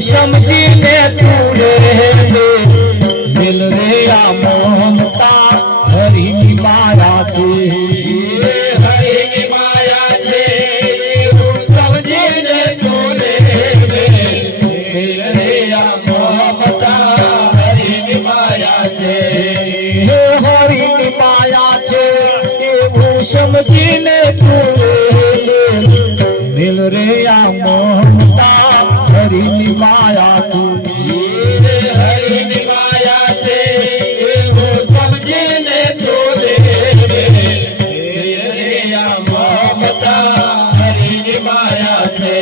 સમજીને તું રે દિલ રે આ મમતા હરિની માયા છે હરિની માયા છે એવું સમજીને તું રે દિલ રે આ મમતા હરિની માયા છે હરિની માયા છે એવું સમજીને તું દિલ રે આ મમતા હરિની માયા છે હરિની માયા છે એવું સમજીને તું દિલ રે આ મમતા હરિની માયા છે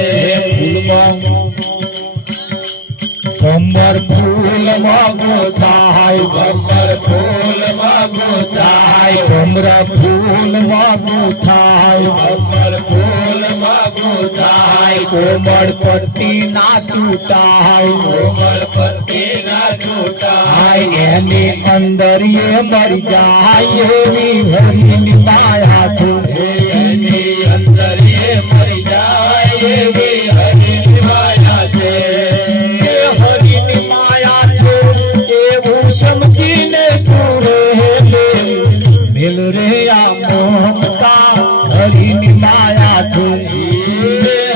કમર ફૂલ માગો થાય કમર ફૂલ માગો થાય કમરા ફૂલ માગો થાય કમર ફૂલ માગો થાય કોમળ પટ્ટી ના છૂટાય કોમળ પટ્ટી ના છૂટાય એની અંદર એ મરી જાય એવી હરિની માયા છે એની અંદર એ મરી જાય એવી હરિની માયા છે દિલ રે આ મમતા હરિની માયા છે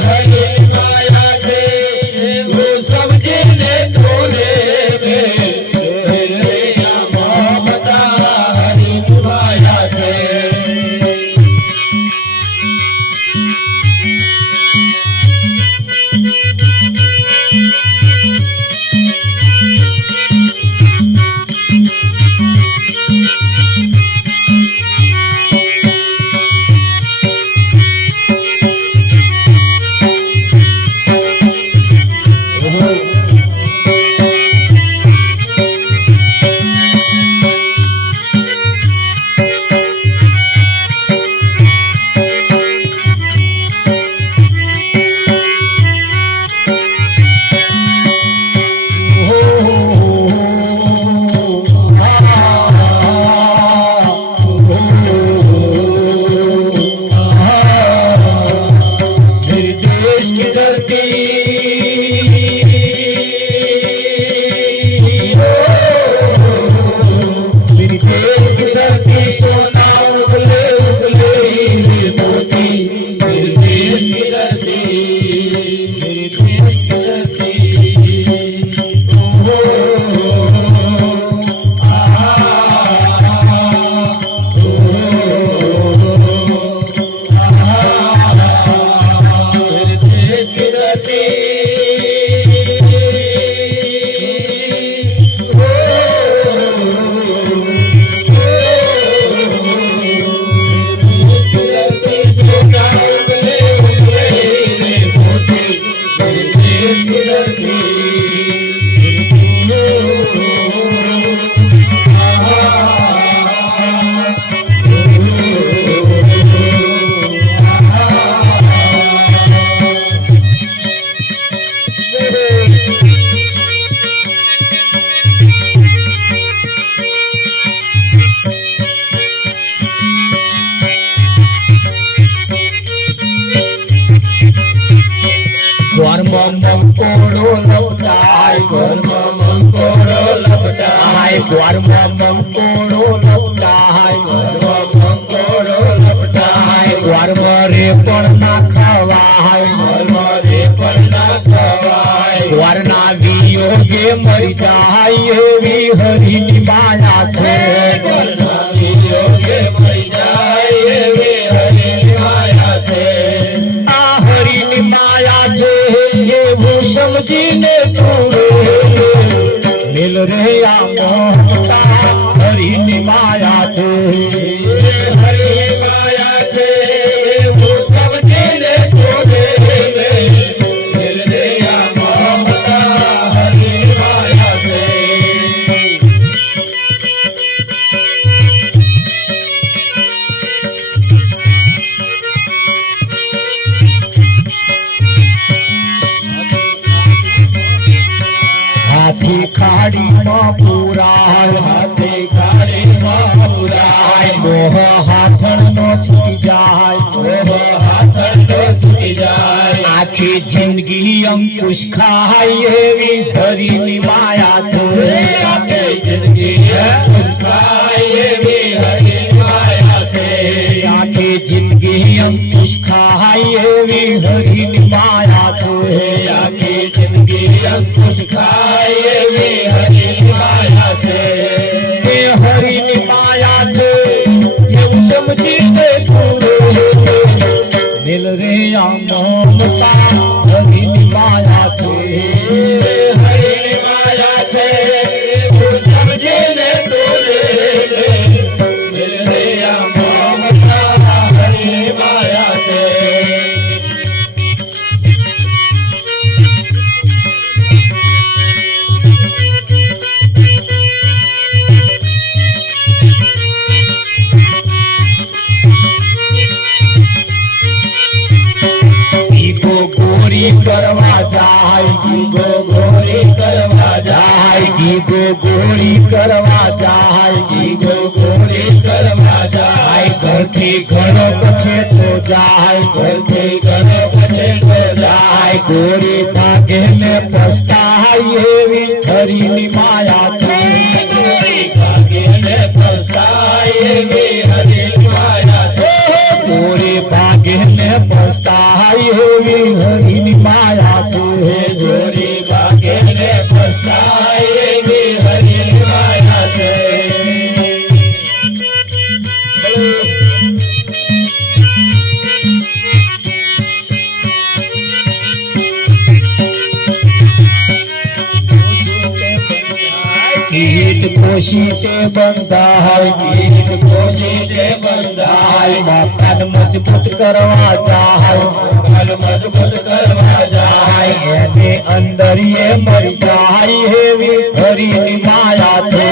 હરિની માયા છે એવું સમજીને તું દિલ રે આ મમતા હરિની માયા છે મંકોડો લપટાય ઘરમાં મંકોડો લપટાય ઘરમાં મંકોડો લપટાય ઘરમાં મંકોડો લપટાય ઘરમાં રે પણ ના ખવાય ઘરમાં રે પણ ના ખવાય ઘરના વિયોગે મરી જાય એવી હરિની માયા છે ઘરના વિયોગે મરી જાય એવી હરિની માયા છે આ હરિની માયા છે સમજીને તું દિલ રે આ મમતા હરિની માયા છે હરિની માયા છે એવું સમજીને તું દિલ રે આ મમતા હરિની માયા છે હાથી ખાડીમાં પુરાય હાથી ખાડીમાં પુરાય મોહ હાથણનો છૂટી જાય મોહ હાથણનો છૂટી જાય આખી આખી જિંદગી અંકુશ ખાય એવી હરિની માયા છે આખી જિંદગી અંકુશ ખાય એવી હરિની માયા છે આખી જિંદગી અંકુશ ખાય એવી હરિની માયા છે આખી જિંદગી અંકુશ ખાય એવી હરિની માયા છે એ હરિની માયા છે એવું સમજી છે મિલ રે મમતા હરિની માયા છે હરિની માયા છે તું સમજીને તું લે મિલ રે આ મમતા હરિની માયા છે ગીગો ગોરી કરવા જાય ગીગો ગોરી કરવા જાય ગીગો ગોરી કરવા જાય ગીગો ગોરી કરવા જાય ઘરથી ઘણો પછેતો જાય ઘરથી ઘણો પછેતો જાય ગોરી ભાગે ને પસ્તાય એવી હરિની માયા છે ગોરી ભાગીને પસ્તાય એવી હરિની માયા છે ગોરી ભાગે ને પસ્તાય એવી હરિની માયા છે ગોરી ભાગીને પસ્તાય એવી હરિની માયા છે ગીત કોશીતે બંધાય ગીત કોશીતે બંધાય બાપાને મજબૂત કરવા જાય મન મજબૂત કરવા જાય એને અંદર એ મરી જાય એવી હરિની માયા છે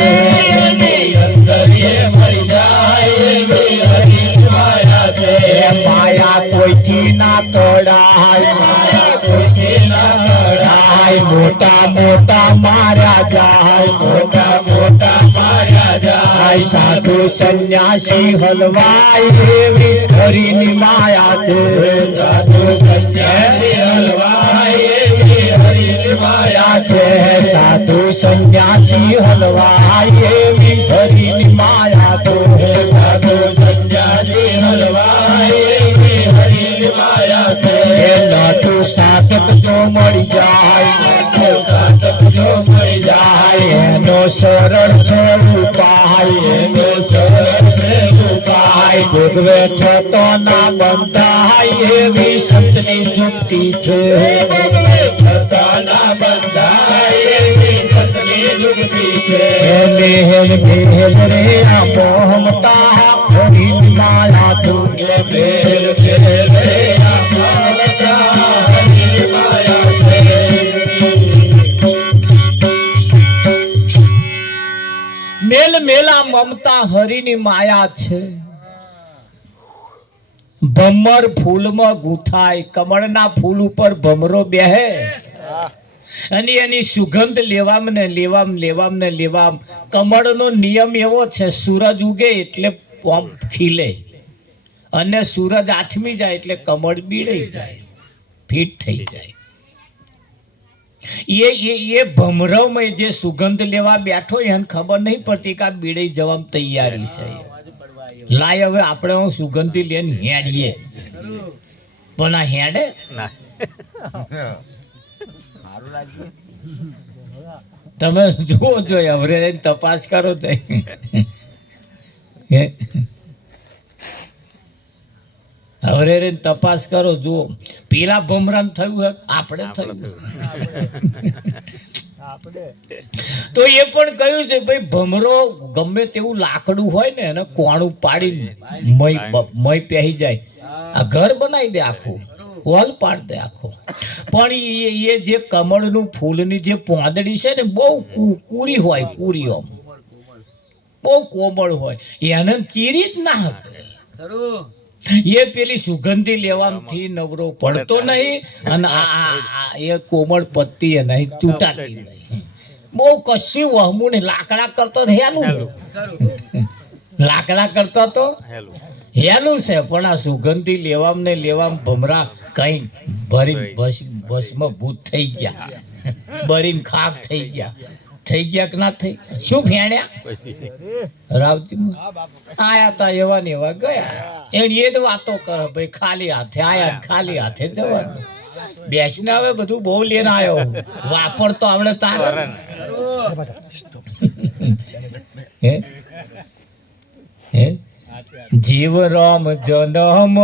એની અંદર એ મરી જાય એવી હરિની માયા છે એ માયા કોઈથી ના તોડાય માયા કોઈથી ના તોડાય મોટા મોટા માર્યા જાય મોટા મોટા માર્યા જાય સાધુ સંન્યાસી હલવાય એવી હરિની માયા છે સાધુ સંન્યાસી હલવાય એવી હરિની માયા છે સાધુ સંન્યાસી હલવાય એવી હરિની માયા છે સાધુ સંન્યાસી હલવાય એવી હરિની માયા છે એ નટુ સાધક જો મળી જાય સાધક જો મળી જાય એનો સરળ છે ઉપાય એનો સરળ છે ઉપાય ભોગવે છે તો ના બંધાય એવી સંતની યુક્તિ છે છતાના બંધાય એવી સતની યુક્તિ છે મેહેલ મેહેલ રે આ મોહમતા હરિની માયા છે મેલ મેલ રે આ મમતા હરિની માયા છે મેલ મેલા મમતા હરિની માયા છે ભમર ફૂલમાં ગૂંથાય કમળના ફૂલ ઉપર ભમરો બેહે અને એની સુગંધ લેવામ ને લેવામ કમળનો નિયમ એવો છે સૂરજ ઉગે એટલે આમ ખીલે અને સૂરજ આથમી જાય એટલે કમળ બીડાઈ જાય ફીટ થઈ જાય એ ભમરવમાં જે સુગંધ લેવા બેઠો એને ખબર નહીં પડતી કે આ બીડાઈ જવામાં તૈયારી છે લાય હવે આપણે હું સુગંધી લઈને હેડીએ પણ આ હેડે તમે જુઓ જો હવે તપાસ કરો તો હવે તપાસ કરો જુઓ પેલા ભમરાન થયું આપણે થયું તો એ પણ કહ્યું છે ભાઈ ભમરો ગમે તેવું લાકડું હોય ને એને કોણું પાડી મય પહેરી જાય આ ઘર બનાવી દે આખું હોલ પાડ દે આખો પણ એ જે કમળનું ફૂલની જે પોંદડી છે ને બહુ કૂરી હોય કૂરી આમ બહુ કોમળ હોય એને ચીરી જ ના હકે એ પેલી સુગંધી લેવાથી નવરો પડતો નહીં અને એ કોમળ પત્તી એ નહીં ચૂંટાતી નહીં બહુ કશું વહમું ને લાકડા કરતો હેલું લાકડા કરતો તો હેલું છે પણ આ સુગંધી લેવામ ને લેવામ ભમરા કઈ ભરી ભસ્મ ભૂત થઈ ગયા, ભરીને ખાક થઈ ગયા કે ના થઈ? શું ફેણ્યા રાવજી આયા તા એવા ને એવા ગયા. એની એ જ વાતો કરે ભાઈ, ખાલી હાથે આયા ને ખાલી હાથે જવાનું. બેસીને હવે બધું બહુ લઈને આવ્યો, વાપરતો આવડે તારે. હે હે જીવ રામ જન્મ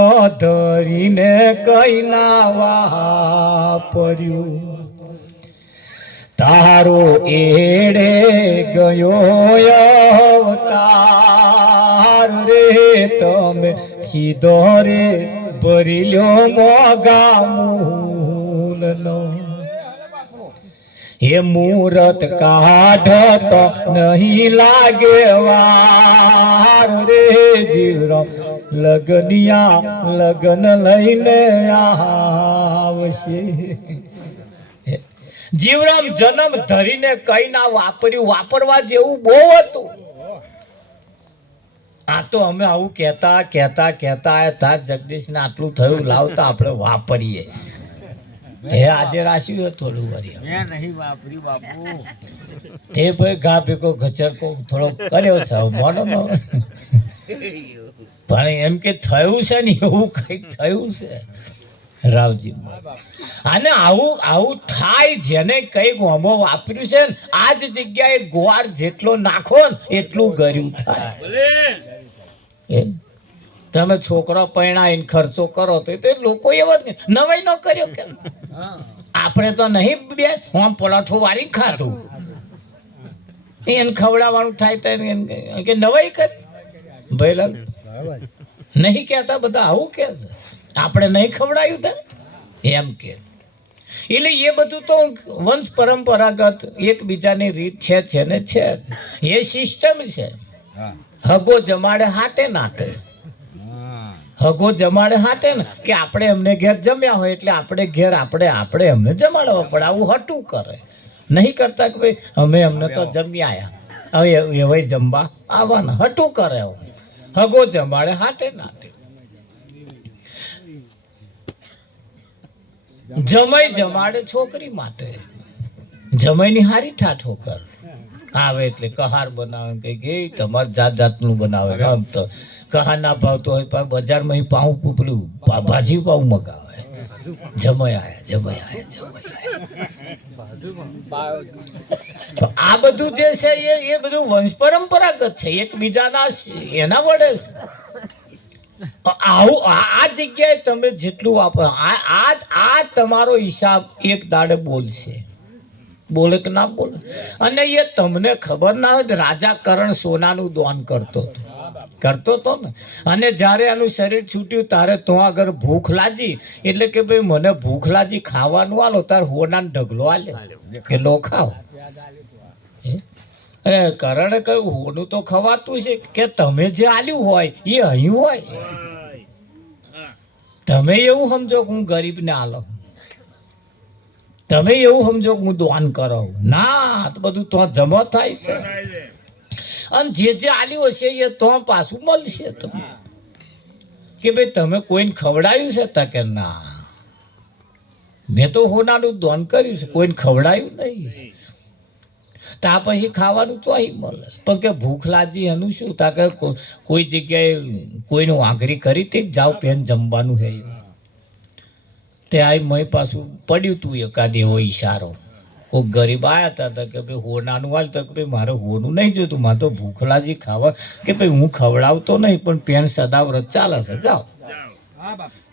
ધરીને કઈ ના વાપર્યું, તારો એડે ગયો અવતાર રે, તમે સીધો રે ભરી લ્યો મોગા મૂલનો. હે મુહૂર્ત કાઢતો નહીં લાગે વાર રે, જીવરામ લગન લઈને આવશે. જીવરામ જન્મ ધરીને કઈ ના વાપર્યું, વાપરવા જેવું બહુ હતું. આ તો અમે આવું કહેતા જગદીશ ને આટલું થયું, લાવતા આપણે વાપરીએ. તે આજે રાખ્યું થોડું વરી નહીં વાપર્યું બાપુ. તે ભાઈ ઘા ભેગો ઘચરકો થોડો કર્યો છે મોનો, પણ એમ કે થયું છે ને એવું કઈક થયું છે રાવજી. અને આવું થાય જેને કઈક હોમો વાપર્યું છે ને, આ જ જગ્યાએ ગોવાર જેટલો નાખો ને એટલું ગર્યું થાય. તમે છોકરા પૈણાઈને ખર્ચો કરો તો લોકો એવા નવાઈ ન કર્યો કે આપણે તો નહીં બે હું પરાઠું વારી ખાધું, એને ખવડાવવાનું થાય તો કે નવાઈ કરી. ભાઈલાલ નહીં કહેતા બધા આવું કે આપણે નહીં ખવડાયું તા એમ કે. એટલે એ બધું તો વંશ પરંપરાગત એકબીજાની રીત છે ને છે, એ સિસ્ટમ છે. હગો જમાડે હાટે નાટે, હગો જમાડે હાટે ને કે આપણે એમને ઘેર જમ્યા હોય એટલે આપણે ઘેર આપણે એમને જમાડવા પડે. આવું હટું કરે નહીં કરતા કે ભાઈ અમે એમને તો જમ્યા આવ્યા, હવે એવાય જમવા આવવાના. હટું કરે હગો જમાડે હાટે નાટે. જમાઈ જમાડે છોકરી માટે, જમાઈની હારી ઠાઠોકર આવે એટલે કહાર બનાવે, કે તમારે જાતનું બનાવે. આમ તો કહાર ના ભાવતો હોય પણ બજારમાં પાઉં પેલું ભાજી પાઉં મગાવે. જમાઈ આયા. આ બધું જે છે એ બધું વંશ પરંપરાગત છે, એકબીજાના એના વડે આવું. આ જગ્યાએ તમે જેટલું વાપરો, આ તમારો હિસાબ એક દાડે બોલશે, બોલે કે ના બોલે. અને એ તમને ખબર ના હોય. રાજા કરણ સોનાનું દાન કરતો હતો ને, અને જ્યારે આનું શરીર છૂટ્યું ત્યારે તો આગળ ભૂખ લાગી એટલે કે ભાઈ મને ભૂખ લાગી, ખાવાનું આલો. તાર હોનાનો ઢગલો આલ્યો કે લો ખાવ. અરે કરણે કહ્યું હોનું તો ખવાતું છે કે તમે જે આલ્યું હોય એ અહીં હોય. તમે એવું સમજો કે હું ગરીબને આલો, તમે એવું સમજો કે હું દાન કરાવું. ના, તો બધું તો જમા થાય છે. અને જે આલ્યું હશે એ તો પાછું મળશે તમને. કે ભાઈ તમે કોઈને ખવડાવ્યું છે તા કે ના, મેં તો હોનાનું દાન કર્યું છે, કોઈને ખવડાવ્યું નહીં. તા પછી ખાવાનું તો અહીં મળે. પણ કે ભૂખ લાગી એનું શું? તા કે કોઈ જગ્યાએ કોઈનું આંગળી કરી તે જાઓ પેન જમવાનું છે. તે આ મય પાછું પડ્યું તું એકાદ એવો ઈશારો. કોઈ ગરીબ આવ્યા હતા કે ભાઈ હોનાનું હાલ, તો કે ભાઈ મારે હોનું નહીં જોતું, મારે તો ભૂખલાજી ખાવા. કે ભાઈ હું ખવડાવતો નહીં પણ પેન સદાવ્રત ચાલે છે, જાઓ.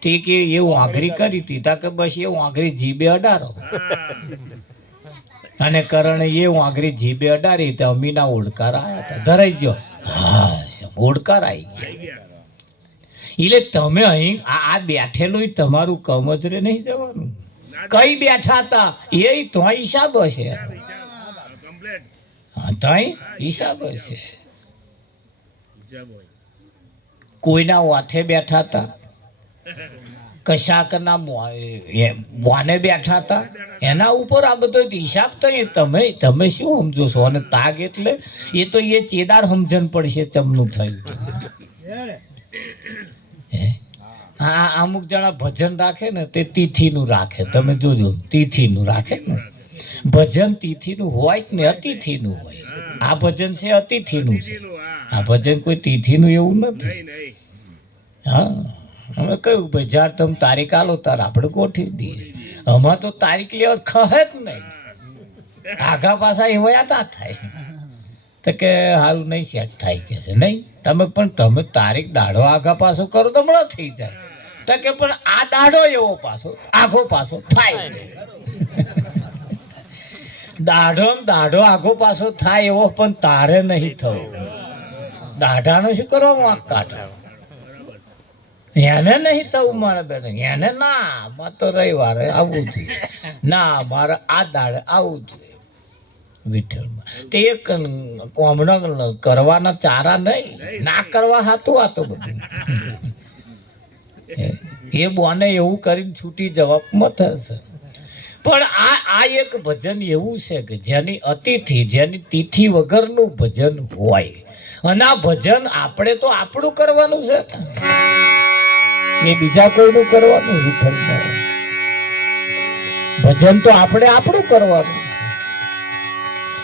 તે કે એવું આંગળી કરી હતી તા કે બસ એવું આંગળી જીભે અડારો. અને કરણે એવું આંગળી જીભે અડારી તો અમીના ઓડકાર આવ્યા હતા, ધરાઈ ગયો. હા, ઓડકાર આવી ગયા. એટલે તમે અહીં આ બેઠેલું તમારું કમજરે નહીં જવાનું. કઈ બેઠા હતા એ તો હિસાબ હશે, તઈ હિસાબ હશે. કોઈના વાથે બેઠા હતા, કશાકના બોને બેઠા હતા, એના ઉપર આ બધો હિસાબ તો તમે શું સમજો છો? અને તાગ એટલે એ તો એ ચેદાર સમજણ પડશે ચમનું થયું. હે આ અમુક જણા ભજન રાખે ને તે તિથિનું રાખે, તમે જોજો તિથિનું રાખે ને ભજન તિથિનું હોય જ ને અતિથિનું હોય. આ ભજન છે અતિથિનું છે, આ ભજન કોઈ તિથિનું એવું નથી. હા અમે કહ્યું ભાઈ જ્યારે તમે તારીખ આલો તાર આપણે ગોઠવી દઈએ. આમાં તો તારીખ લેવા ખહે જ નહીં, આઘા પાછા એવા ના થાય તો કે હારું નહીં સેટ થાય કે છે નહીં. તમે પણ તમે તારીખ દાડો આઘા પાછો કરો તો મળો થઈ જાય તો કે પણ આ દાડો એવો પાછો આઘો પાછો થાય. દાઢો આઘો પાછો થાય એવો પણ તારે નહીં થવો. દાઢાનો શું કરવા વાંક કાઢો? એને નહીં થવું મારા બેટા, એને ના મારે તો રવિવારે આવવું જોઈએ, ના મારે આ દાડે આવવું જોઈએ વિઠ્ઠલમાં. તે એક કોમણા કરવાના ચારા નહીં, ના કરવા હાતું આ તો બધું. એ બોને એવું કરીને છૂટી જવાબમાં થશે. પણ આ એક ભજન એવું છે કે જેની અતિથિ જેની તિથિ વગરનું ભજન હોય, અને આ ભજન આપણે તો આપણું કરવાનું છે, એ બીજા કોઈનું કરવાનું. વિઠ્ઠલમાં ભજન તો આપણે આપણું કરવાનું છે.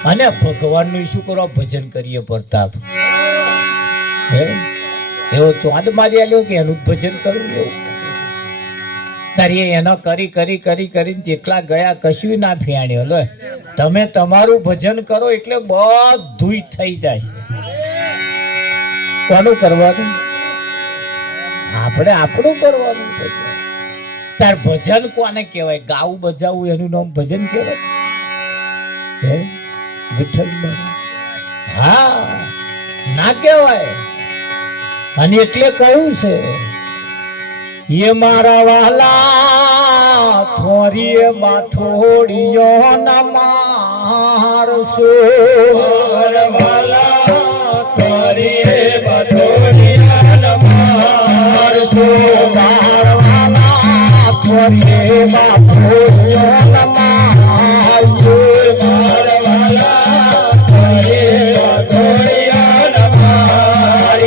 અને ભગવાનનું શું કરવા ભજન કરીએ પ્રતાપ? એવો ચોંદ મારી આલ્યો કે એનું ભજન કરવું એવું તારી એનો કરી કરી કરી કરીને જેટલા ગયા કશું ના ફેણ્યો. લે તમે તમારું ભજન કરો એટલે બધું થઈ જાય. કોનું કરવાનું? આપણે આપણું કરવાનું ભજન. તાર ભજન કોને કહેવાય? ગાવું બજાવું એનું નામ ભજન કહેવાય? હે વિઠ્ઠલ? હા ના કહેવાય. અને એટલે કહ્યું છે ये मारा वाला थोड़ी बाथोड़ियो न मारसो વાલા તારી બથોડિયા ન મારશો. मारा वाला थोड़ी बाथोड़ियो न मारसो વાલા તારી બથોડિયા ન મારીએ.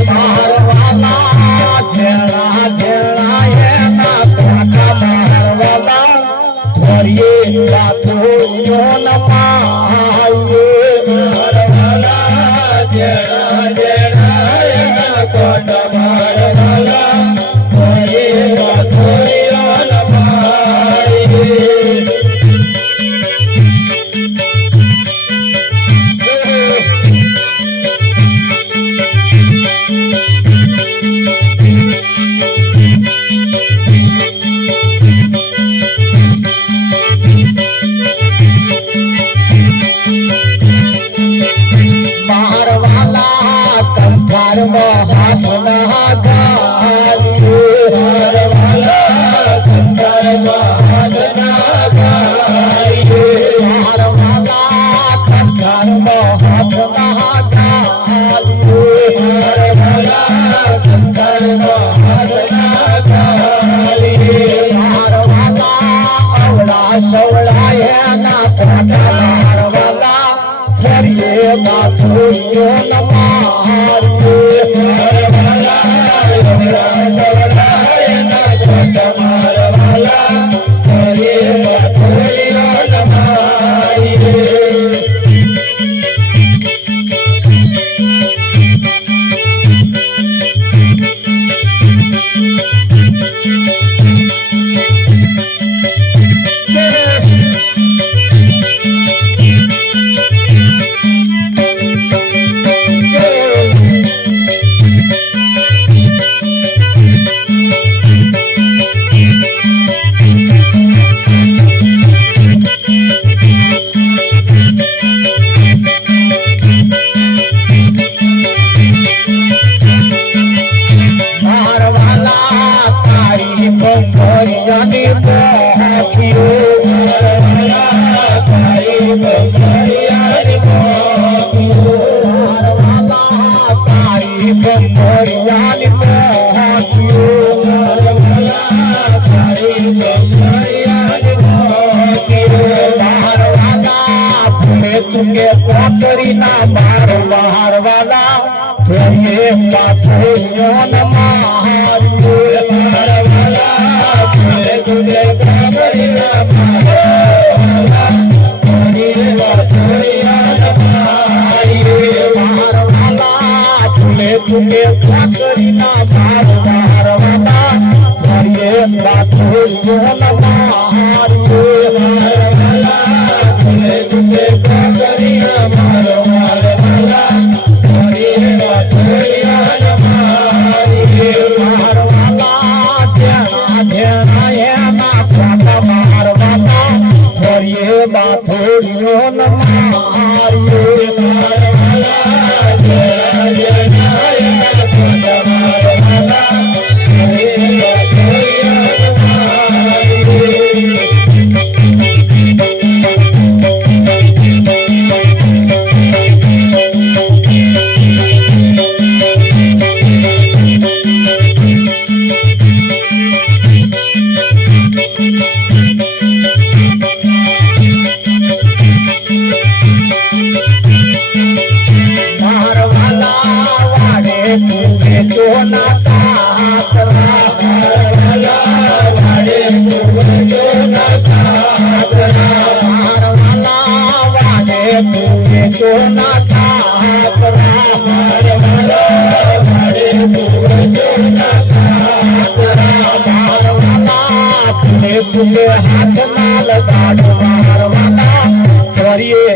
मारा वाला जेड़ा जेड़ा ये ना कोटा मारा वाला थोड़ी बाथोड़ियो न मारसो વાલા જેણા જેણા એના કોટ મારવાલા થોડી બથોડિયા ન મારીએ. मारवाला कंठार में हाथ ना गालिए વાલા કંઠારમાં હાથ ના ગાલીએ. मारवाला कंठार में हाथ ना गालिए વાલા કંઠારમાં હાથ ના ગાલીએ. मारवाला अवड़ा सवड़ा ना कोटा मारवाला फरिए माथुरियो न मारिए વાલા એવડા સવડા એના કોટ મારવાલા થોડી બથોડિયા ન મારીએ. मारवाला तारी बंधरियानी मोहियो વાલા તારી બથોડિયા ન મારીએ. मारवाला तारी बंधरियानी मोहियो વાલા તારી બથોડિયા ન મારીએ. मारवाला फुले तुंगे कोतरी ना मार मारवाला फुले माथुरियो न मार થોડીઓ હાથ ના લગાડ મારવાના કરીએ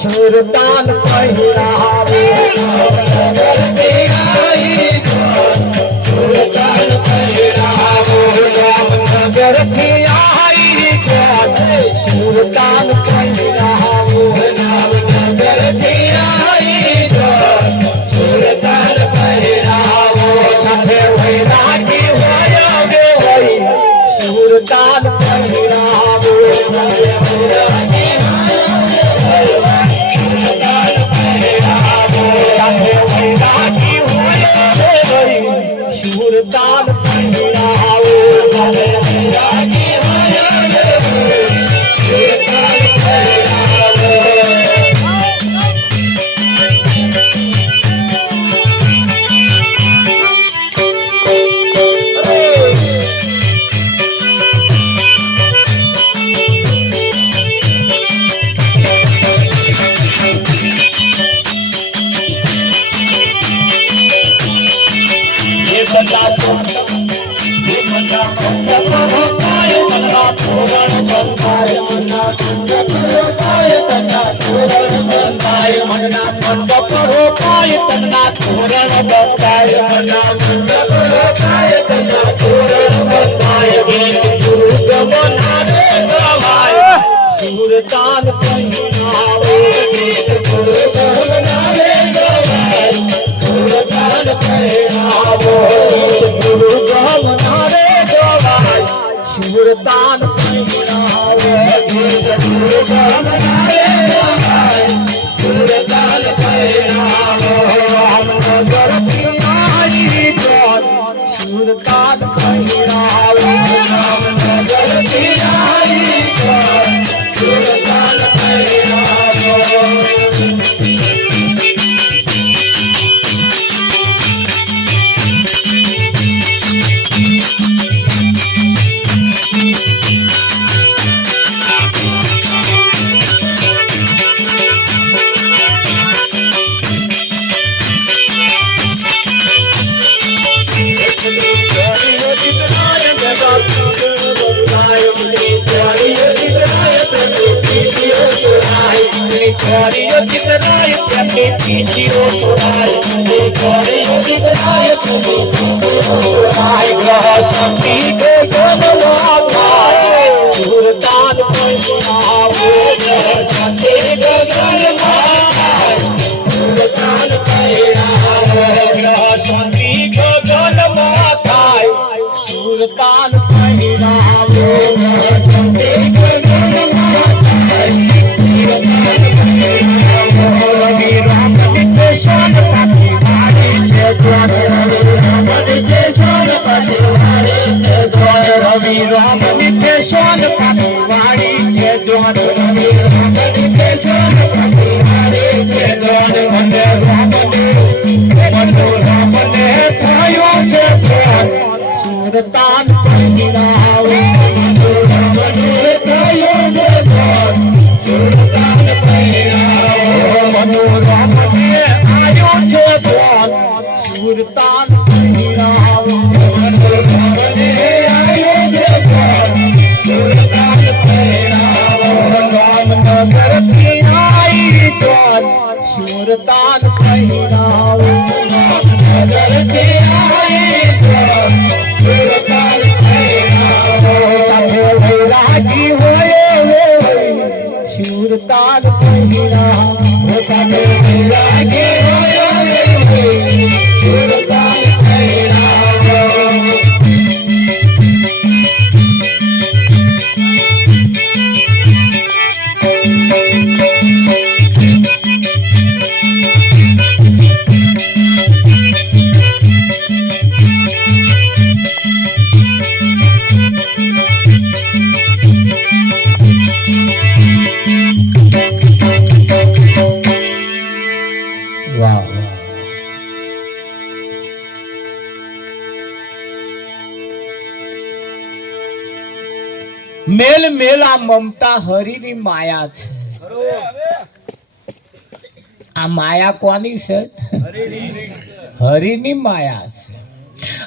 સુરતાન પહેરાવે સુરતાન પહેરાવો રામનગર થી આવી સુરતાન પહેરાવો રામનગર થી આવી સુરતાન પહેરાવો સાથે વૈરાગી હોય સુરતાન પહેરાવો સુરતાન પહેરાવો સુરતાન પહેરાવો ગુરુ ગમનારે ગવાય સુરતાન પહેરાવો ગુરુ ગમનારે ગવાય સુરતાન પહેરાવો રામનગર થી આવી સુરતાન પહેરાવો રામનગર થી આવી સુરતાન પહેરાવો સુરતાન પહેરાવો સુરતાન પહેરાવો શાંતિ ગગનમાં થાય સુરતાન પહેરાવો શાંતિ ગગનમાં થાય સુરતાન પહેરાવો રવિ રામ નિત્યશન પાછી વાળી છે દ્વાર રવિ રામ નિત્યશન પાછી વાળી છે દ્વાર રવિ રામ નિત્યશન પાછી વાળી છે દ્વાર રવિ રામ નિત્યશન પાછી વાળી છે દ્વાર વંદે રામને થયો છે દ્વાર સુરતાન મેલ મેલ આ મમતા હરિની માયા છે. આ માયા કોની છે? હરિની માયા છે.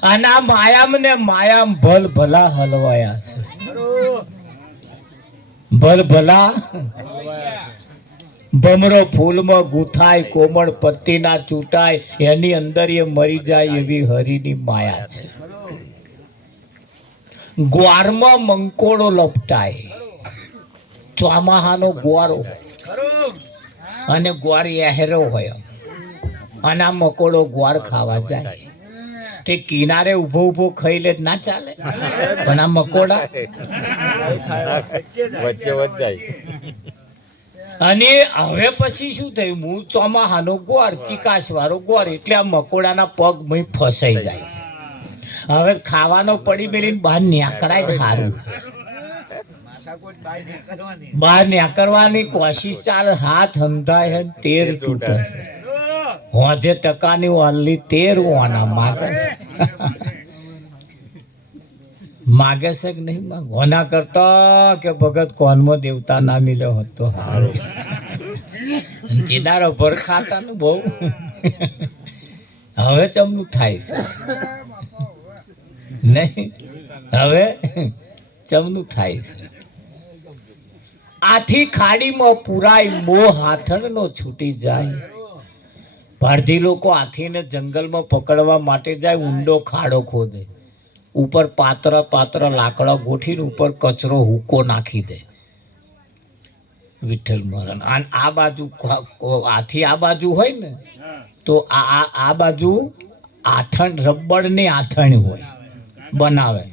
અને આ માયામ ને માયામ ભલ ભલા હલવાયા છે. ભલ ભલા ભમરો ફૂલમાં ગૂંથાય, કોમળ પત્તીના ચૂંટાય, એની અંદર એ મરી જાય એવી હરિની માયા છે. ગ્વારમાં મંકોડો લપટાય, ચોમાહાનો ગ્વારો, અને ગ્વાર એહેરો હોય, અને આ મકોડો ગ્વાર ખાવા જાય. તે કિનારે ઉભો ઉભો ખાઈ લે ના ચાલે, પણ આ મકોડા વચ્ચે જાય. અને હવે પછી શું થયું? હું ચોમાહાનો ગોર, ચિકાશ વાળો ગોર, એટલે આ મકોડાના પગ મય ફસાઈ જાય. હવે ખાવાનો પડી મેલીને બહાર ન્યાકરાય ખારું. બહાર ન્યાકરવાની કોશિશ ચાલે, હાથ હંધાય, તેર તૂટે. હોજે ટકાની વાલી 13 ઓના માગે માગે છે કે નહીં માગે? ઓના કરતા કે ભગત કોનમાં દેવતા ના મિલ્યો હતો હારું. જીદારો ભર ખાતા ને બહુ. હવે ચમનું થાય છે નહીં? હવે ચમનું થાય છે. આથી ખાડીમાં પુરાય મોહ હાથણનો છૂટી જાય. પારધી લોકો હાથીને જંગલમાં પકડવા માટે જાય, ઊંડો ખાડો ખોદે, ઉપર પાતરા પાતરા લાકડા ગોઠીને ઉપર કચરો હુકો નાખી દે. વિઠ્ઠલ મરણ. અને આ બાજુ હાથી આ બાજુ હોય ને તો આ બાજુ આથણ, રબડની આથણ હોય બનાવે,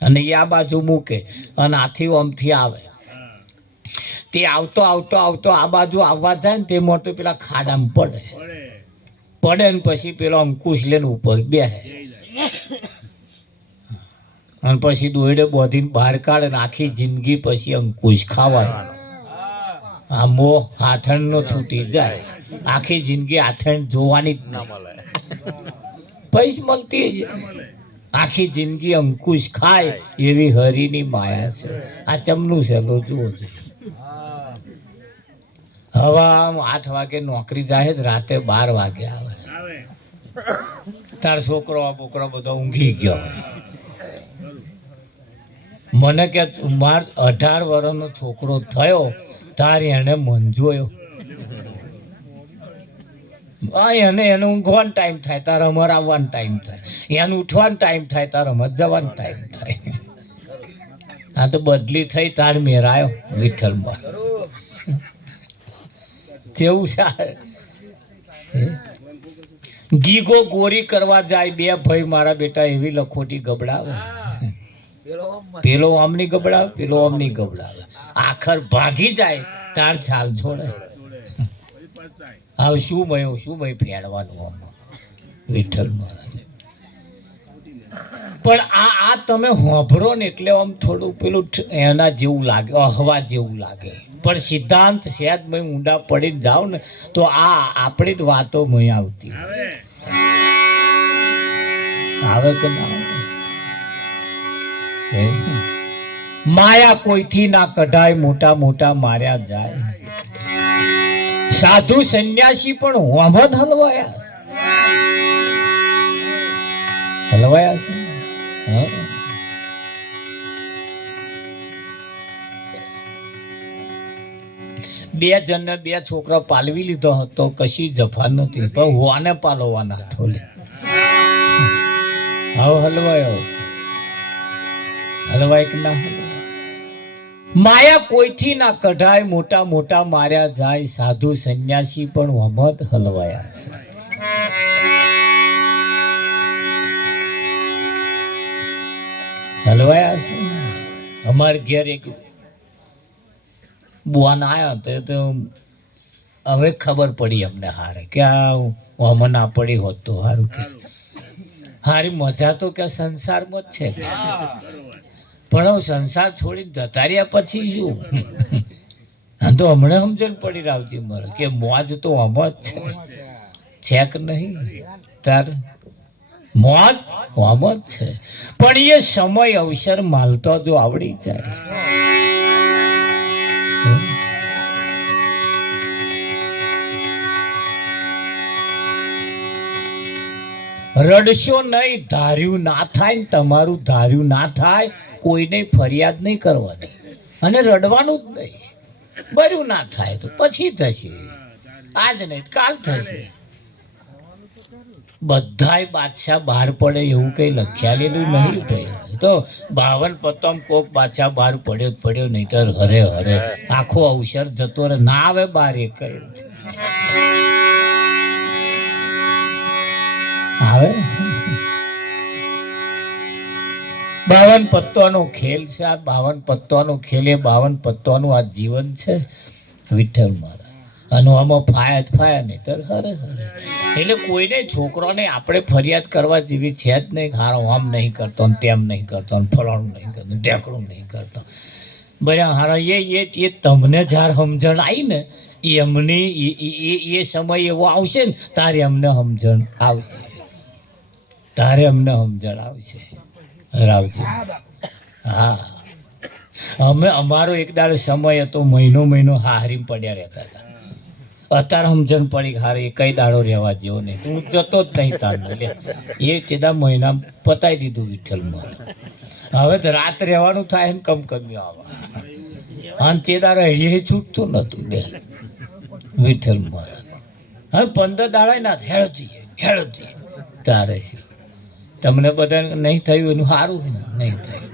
અને એ આ બાજુ મૂકે, અને હાથી આમથી આવે. તે આવતો આવતો આવતો આ બાજુ આવવા જાય ને તે મોટો પેલા ખાડામાં પડે ને પછી પેલો અંકુશ લઈને ઉપર બેસે, અને પછી દોયડે બોધીને બહાર કાઢે ને આખી જિંદગી પછી અંકુશ ખાવાનો. આ મોહ હાથણનો છૂટી જાય, આખી જિંદગી હાથણ જોવાની જ ના મળે, પૈસ મળતી જ. આખી જિંદગી અંકુશ ખાય એવી હરિની માયા છે. આ ચમનું છે લો જુઓ. હવે આમ 8 વાગે નોકરી જાય, રાતે 12 વાગે આવે. તાર છોકરો બોકરો બધો ઊંઘી ગયો. મને કે માર 18 વર્ષનો છોકરો થયો તાર એને મન જોયો. એને ઊંઘવાનો ટાઈમ થાય, તાર અમર આવવાનો ટાઈમ થાય, એનું ઉઠવાનો ટાઈમ થાય, તાર અમર જવાનો ટાઈમ થાય. આ તો બદલી થઈ તાર મેરાયો વિઠ્ઠલમાં. કેવું છે? ગીગો ગોરી કરવા જાય, 2 ભાઈ મારા બેટા એવી લખોટી ગબડાવે. પેલો આમની ગબડાવે, પેલો આમની ગબડાવે. આખર ભાગી જાય તાર છાલ છોડે. હવે શું ભાઈ ફેડવાનું વિઠ્ઠલ મહારાજ. પણ આ તમે હોંભરો ને એટલે આમ થોડું પેલું એના જેવું લાગે, અહવા જેવું લાગે, પણ સિદ્ધાંત સેજ મેં ઊંડા પડીને જાવ ને તો આ આપણી જ વાતો મેં આવતી આવે કે ના આવે? માયા કોઈથી ના કઢાય, મોટા મોટા માર્યા જાય. સાધુ સંન્યાસી પણ હોમત હલવાયા છે. બે જણને 2 છોકરા પાલવી લીધો હતો, કશી જફા નથી, પણ હોવાને પાલવાના ઠોલે. હવે હલવાયો છે. હલવાય કે ના હલવાય? માયા કોઈથી ના કઢાય, મોટા મોટા માર્યા જાય. સાધુ સંન્યાસી પણ હોમત હલવાયા છે. હલવાયા છે. અમારે ઘેર એક બુવાન આવ્યા તો હવે ખબર પડી અમને હારે કે આ ના પડી હોત તો સારું. કે હારી મજા તો કે સંસારમાં જ છે, પણ હું સંસાર છોડીને જતા રહ્યા પછી શું? તો હમણાં સમજણ પડી રાવજી મારે કે મોજ તો આમ જ છે કે નહીં? તાર મોજ આમ જ છે, પણ એ સમય અવસર માલતો જો આવડી જાય રડશો નહીં, ધાર્યું ના થાય ને તમારું ધાર્યું ના થાય, કોઈને ફરિયાદ નહીં કરવાની અને રડવાનું જ નહીં. બર્યું ના થાય તો પછી થશે, આજ નહીં કાલ થશે. બધાય બાદશાહ બહાર પડે એવું કઈ લખ્યાલેલું નહીં ભાઈ. તો 52 પત્તમ કોક બાદશાહ બહાર પડ્યો નહીં તો હરે હરે આખો અવસર જતો રહે, ના આવે બહાર એ કઈ આવે. 52 પત્તાનો ખેલ છે આ. 52 પત્તાનો ખેલ એ 52 પત્તાનું આ જીવન છે વિઠ્ઠલ મારા. અને આમાં ફાયા નહીં તો હરે હરે. એટલે કોઈને છોકરાને આપણે ફરિયાદ કરવા જેવી છે જ નહીં. હારો આમ નહીં કરતો ને તેમ નહીં કરતો ને ફલાણું નહીં કરતો ઢેકડું નહીં કરતો. બરાબર હારા એ તમને જ્યારે સમજણ આવી ને એમની એ સમય એવો આવશે ને તારે અમને સમજણ આવશે, તારે અમને સમજણ આવશે રાવજી. હા અમે અમારો એક દાડો સમય હતો, મહિનો હારી પડ્યા રહેતા હતા. અત્યારે સમજણ પડી હારે એ કઈ દાડો રહેવા જેવો નહીં. તું જતો જ નહીં તારનો લે એ સીધા મહિના પતાવી દીધું વિઠ્ઠલમાં. હવે તો રાત રહેવાનું થાય ને કમકમ્યો આવા અને તે દાડો એ છૂટતું નતું લે વિઠ્ઠલમાં. હવે 15 દાડા ના હેળજી તારે શું તમને બધા નહીં થયું એનું સારું નહીં થયું,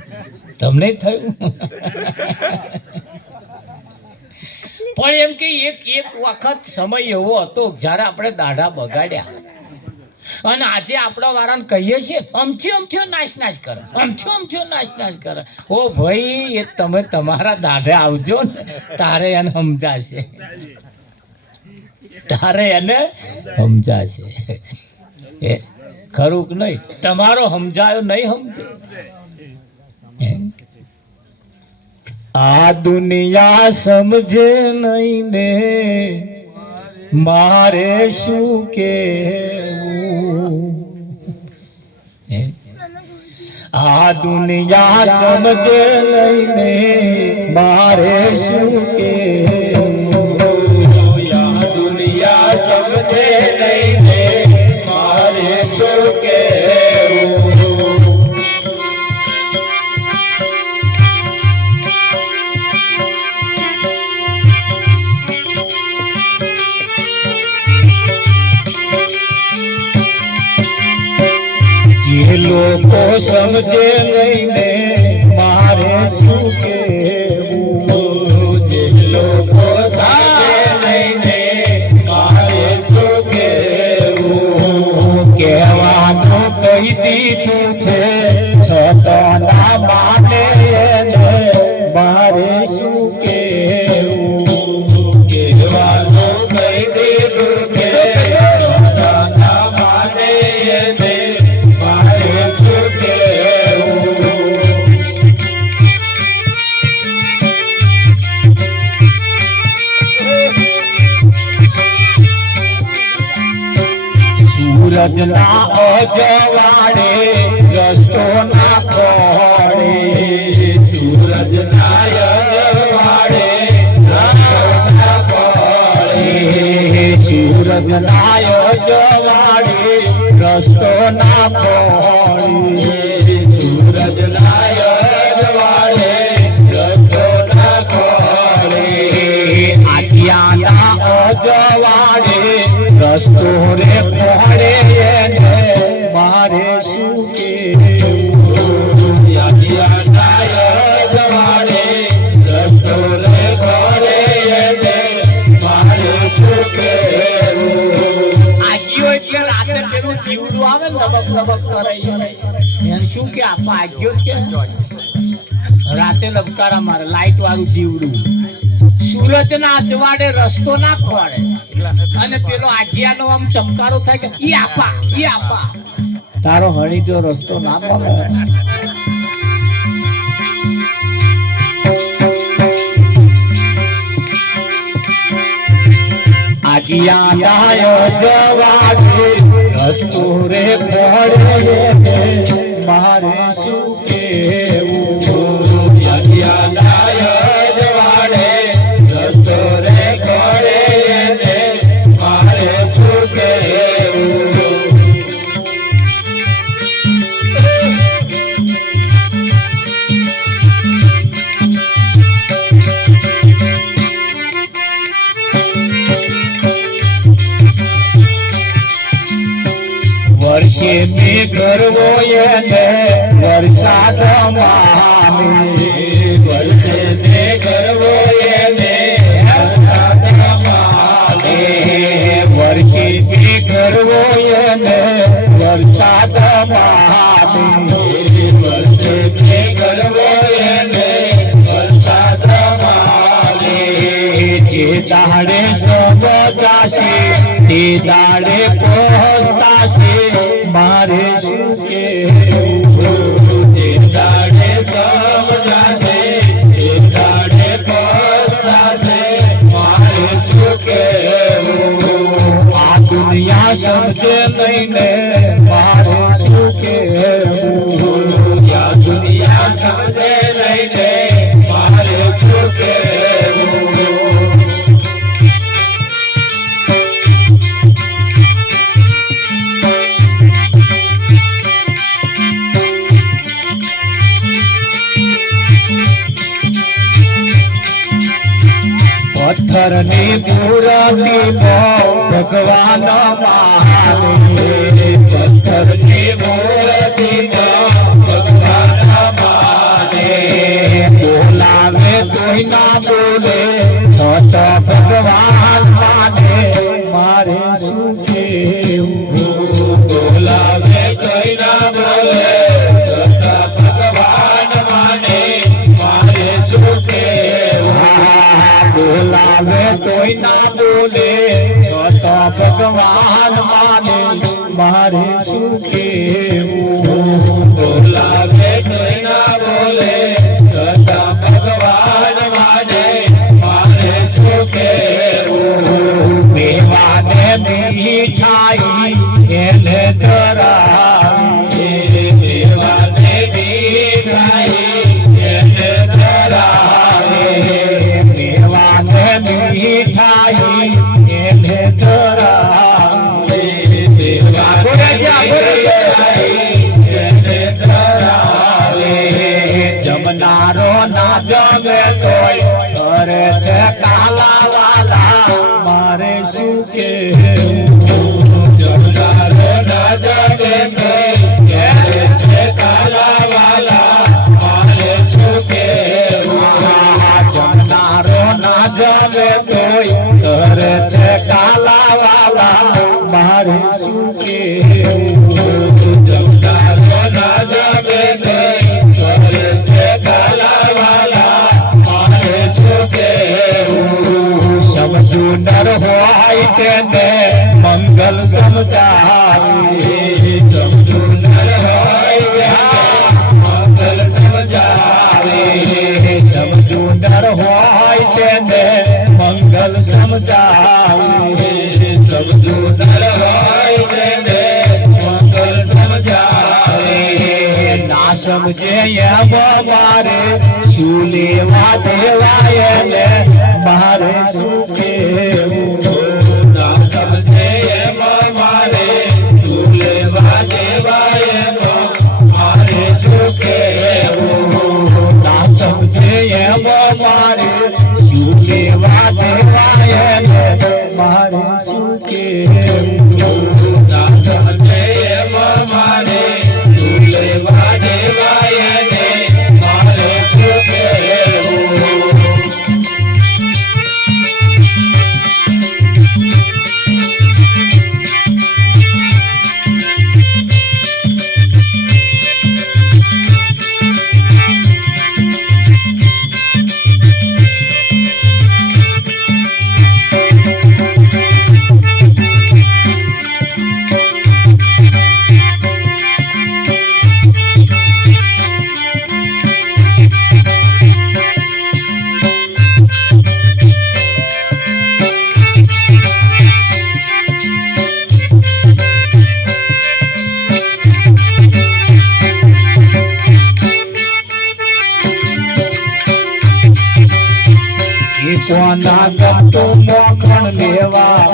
તમને થયું. પણ એમ કે એક વખત સમય એવો હતો જ્યારે આપણે દાઢા બગાડ્યા અને આજે આપણા વાળાને કહીએ છીએ અમથ્યો નાશ કરે, અમથ્યો નાશ કરે. ઓ ભાઈ એ તમે તમારા દાઢે આવજો ને તારે એને સમજાશે, તારે એને સમજાશે. એ ખરું કે નહીં? તમારો સમજાયો નહીં સમજે. આ દુનિયા સમજે નહીં ને મારે શું કેવું. આ દુનિયા સમજે નહીં ને મારે શું કેવું. આ દુનિયા સમજે નહીં ને મારે શું કેવું. જે લોકો સમજે નહીં ને મારે શું કેવું. જે લોકો સમજે નહીં ને મારે શું કેવું. કહેવાનું કહી દીધું છે છતાં ના માને એને મારે શું કેવું. કહેવાનું કહી દીધું છે છતાં ના માને એને સૂરજના અજવાળે રસ્તો ના ખોળે. સૂરજના અજવાળે રસ્તો ના ખોળે. સૂરજના અજવાળે રસ્તો ના ખોળે. સૂરજના અજવાળે રસ્તો ના ખોળે. આખિયાના અજવાળે રસ્તો રે ખોળે એને મારે શું કેવું. આખિયાના અજવાળે રસ્તો રે ખોળે એને મારે શું કેવું. આગિયો એટલે રાતે પેલું જીવડું આવે ને લબક કરે એને શું કે આપા આગિયો કે રાતે લબકારા મારે લાઈટ વાળું જીવડું. સુરતના અજવાડે રસ્તો ના ખોળે અને પેલો આજ્યાનો આમ ચમકારો થાય કે ઈ આપા તારો હણી જો રસ્તો ના મળે. આજ્યાના અજવાડે રસ્તો રે ખોળે મારે શું કેવું. આજ્યાના અજવાડે રસ્તો રે ખોળે મારે શું કેવું. વર્ષે કરવો એને વરસાદ માને વર્ષે કરવો એને વરસાદ માને વર્ષે કરવો એને વરસાદ માને વર્ષે કરવો એને વરસાદ માને જે દાડે સમજાશે તે દાડે પહોંચતાશે મારે શું કેવું જે દાડે સમજાશે તે દાડે પહોંચતાશે મારે શું કેવું આ દુનિયા સમજે નહીં ને મારે શું કેવું આ દુનિયા સમજે નહીં ને મારે શું કેવું પથ્થરની મૂર્તિમાં ભગવાન માને પથ્થરની મૂર્તિમાં ભગવાન માને બોલાવે કોઈ ના બોલે તો ભગવાન માને મારે શું કેવું બોલાવે કોઈ ના બોલે તો ભગવાન માને મારે શું કેવું બોલાવે કોઈ ના બોલે તો ભગવાન માને મારે શું કેવું બોલાવે કોઈ ના બોલે તો ભગવાન માને મારે શું કેવું મેવાને મીઠાઈ એને ધરાવે મેવાને મીઠાઈ એને ધરાવે મીઠાઈ એને ધરાવે જમનારો ના જમે તોય કરે છે કાલા વાલા મારે શું કેવું જમનારો ના જમે તોય કરે છે કાલા વાલા મારે શું કેવું જમનારો ના જમે તોય કરે છે કાલા વાલા મારે શું કેવું જમનારો ના જમે તોય કરે છે કાલા વાલા મારે શું કેવું સમજુ નર હોય તેને મંગલ સમજાવે સમજુ નર હોય મંગલ સમજાવે સમજુ નર હોય તેને મંગલ સમજાવે સમજુ નર હોય તેને મંગલ સમજાવે ના સમજે એમ મારે શું લેવા દેવાય ને મારે શું કેવું ના સમજે એમ મારે શું લેવા દેવાય મારે શું કેવું ના સમજે એમ મારે શું લેવા દેવાય મારે શું કેવું ના સમજે એમ મારે શું લેવા દેવાય મારે શું કેવું કોના ગમતો મોખણ લેવા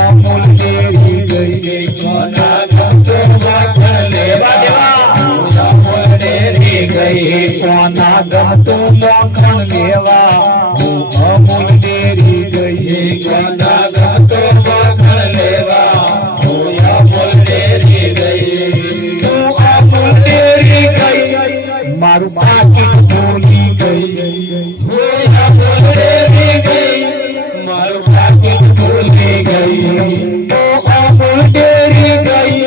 અમૂલ દેવી ગઈ કોના ગમતો મોખણ લેવા અમૂલ દેવી ગઈ કોના ગમતો મોખણ લેવા અમૂલ દેવી ગઈ કોના ગમતો મોખણ લેવા અમૂલ દેવી ગઈ પાકીટ ભૂલી ગઈ હોયા બોલેરી ગઈ મારું પાકીટ ભૂલી ગઈ તો અમૂલ ડેરી ગઈ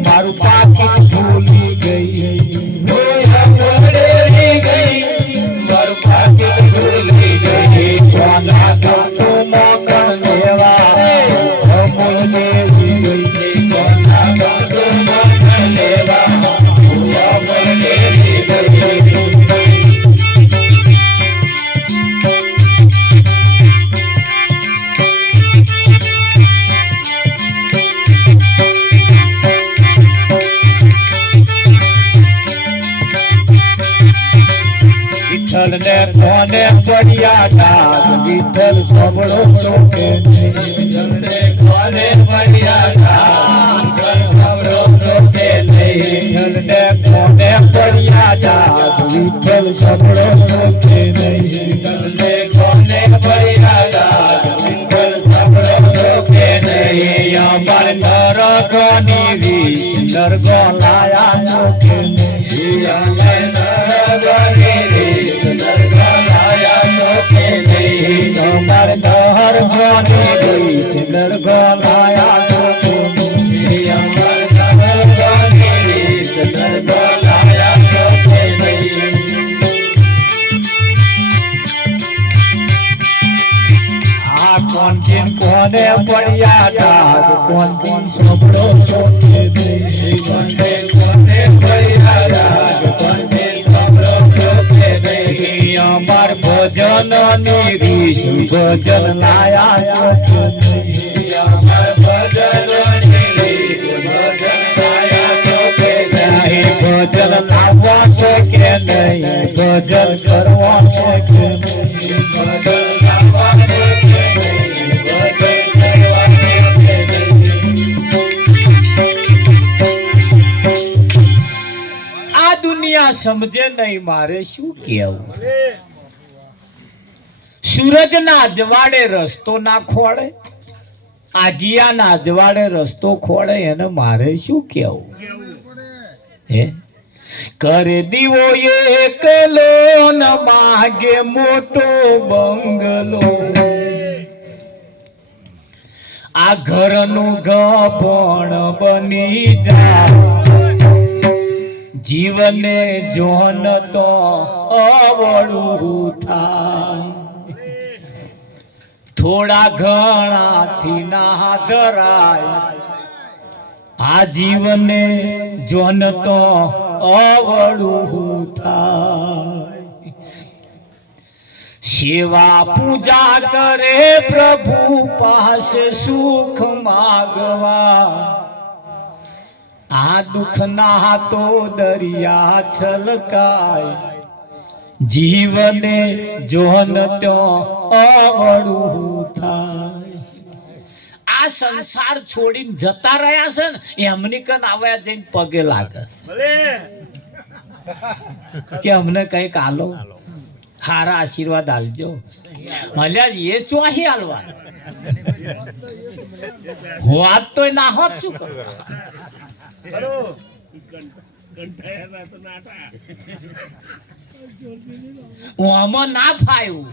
મારું પાકીટ ભૂલી ગઈ હોયા બોલેરી ગઈ મારું પાકીટ ભૂલી ગઈ કોના તો મોકળ લેવા અમૂલ ડેરી ગઈ કોના તો મોકળ લેવા હોયા બોલેરી ગઈ વિઠ્ઠલ ને કોને પડ્યા ડાગ વિઠ્ઠલ સબળો શોકે વિઠ્ઠલ ને કોને પડ્યા ડાગ સબળો શોકે વિઠ્ઠલ ને કોને પડ્યા ડાગ વિઠ્ઠલ સબળો શોકે વિઠ્ઠલ ને કોને પડ્યા ડાગ વિઠ્ઠલ સબળો શોકે નહીં અમાર નરકની વિષ નરકો લાયા શોકે નહીં અમાર નરકની તમાર દહર ગોની ગઈ નરગો લાયા અમાર દહર ગોની નરગો લાયા આ કોણ જીન કોને પડ્યા ડાગ કોણ જીન સોબળો સોકે દે કોને પડ્યા ડાગ કોણ જીન સોબળો સોકે દે અમાર ભોજન ની રીસ ભોજન લાયા અમાર ભોજન ની રીસ ભોજન લાયા ભોજન લાવવા છે કે નહીં ભોજન કરવા છે કે નહીં ભોજન લાવવા છે કે નહીં ભોજન કરવા છે કે નહીં આ દુનિયા સમજે નહીં મારે શું કહેવું સૂરજ ના અજવાળે રસ્તો ના ખોળે આજિયા ના અજવાળે રસ્તો ખોળે એને મારે શું કેવું હે કરે દીવો એકલો ન માગે મોટો બંગલો આ ઘરનું ગપણ બની જાય જીવને જોન તો અવળું થાય થોડા ઘણાથી ના ધરાય આ જીવને જોન તો અવળું થાય સેવા પૂજા કરે પ્રભુ પાસે સુખ માગવા આ દુઃખ ના તો દરિયા છલકાય જીવને જોન ત્યો અવળું થાય આ સંસાર છોડીને જતા રહ્યા છે ને એમની કન આવ્યા જઈને પગે લાગે કે અમને કઈક આલો હારા આશીર્વાદ આલજો મળ્યા એ ચોહી હાલવા વાત તો ના હોત શું કરો આમાં ના ફાયું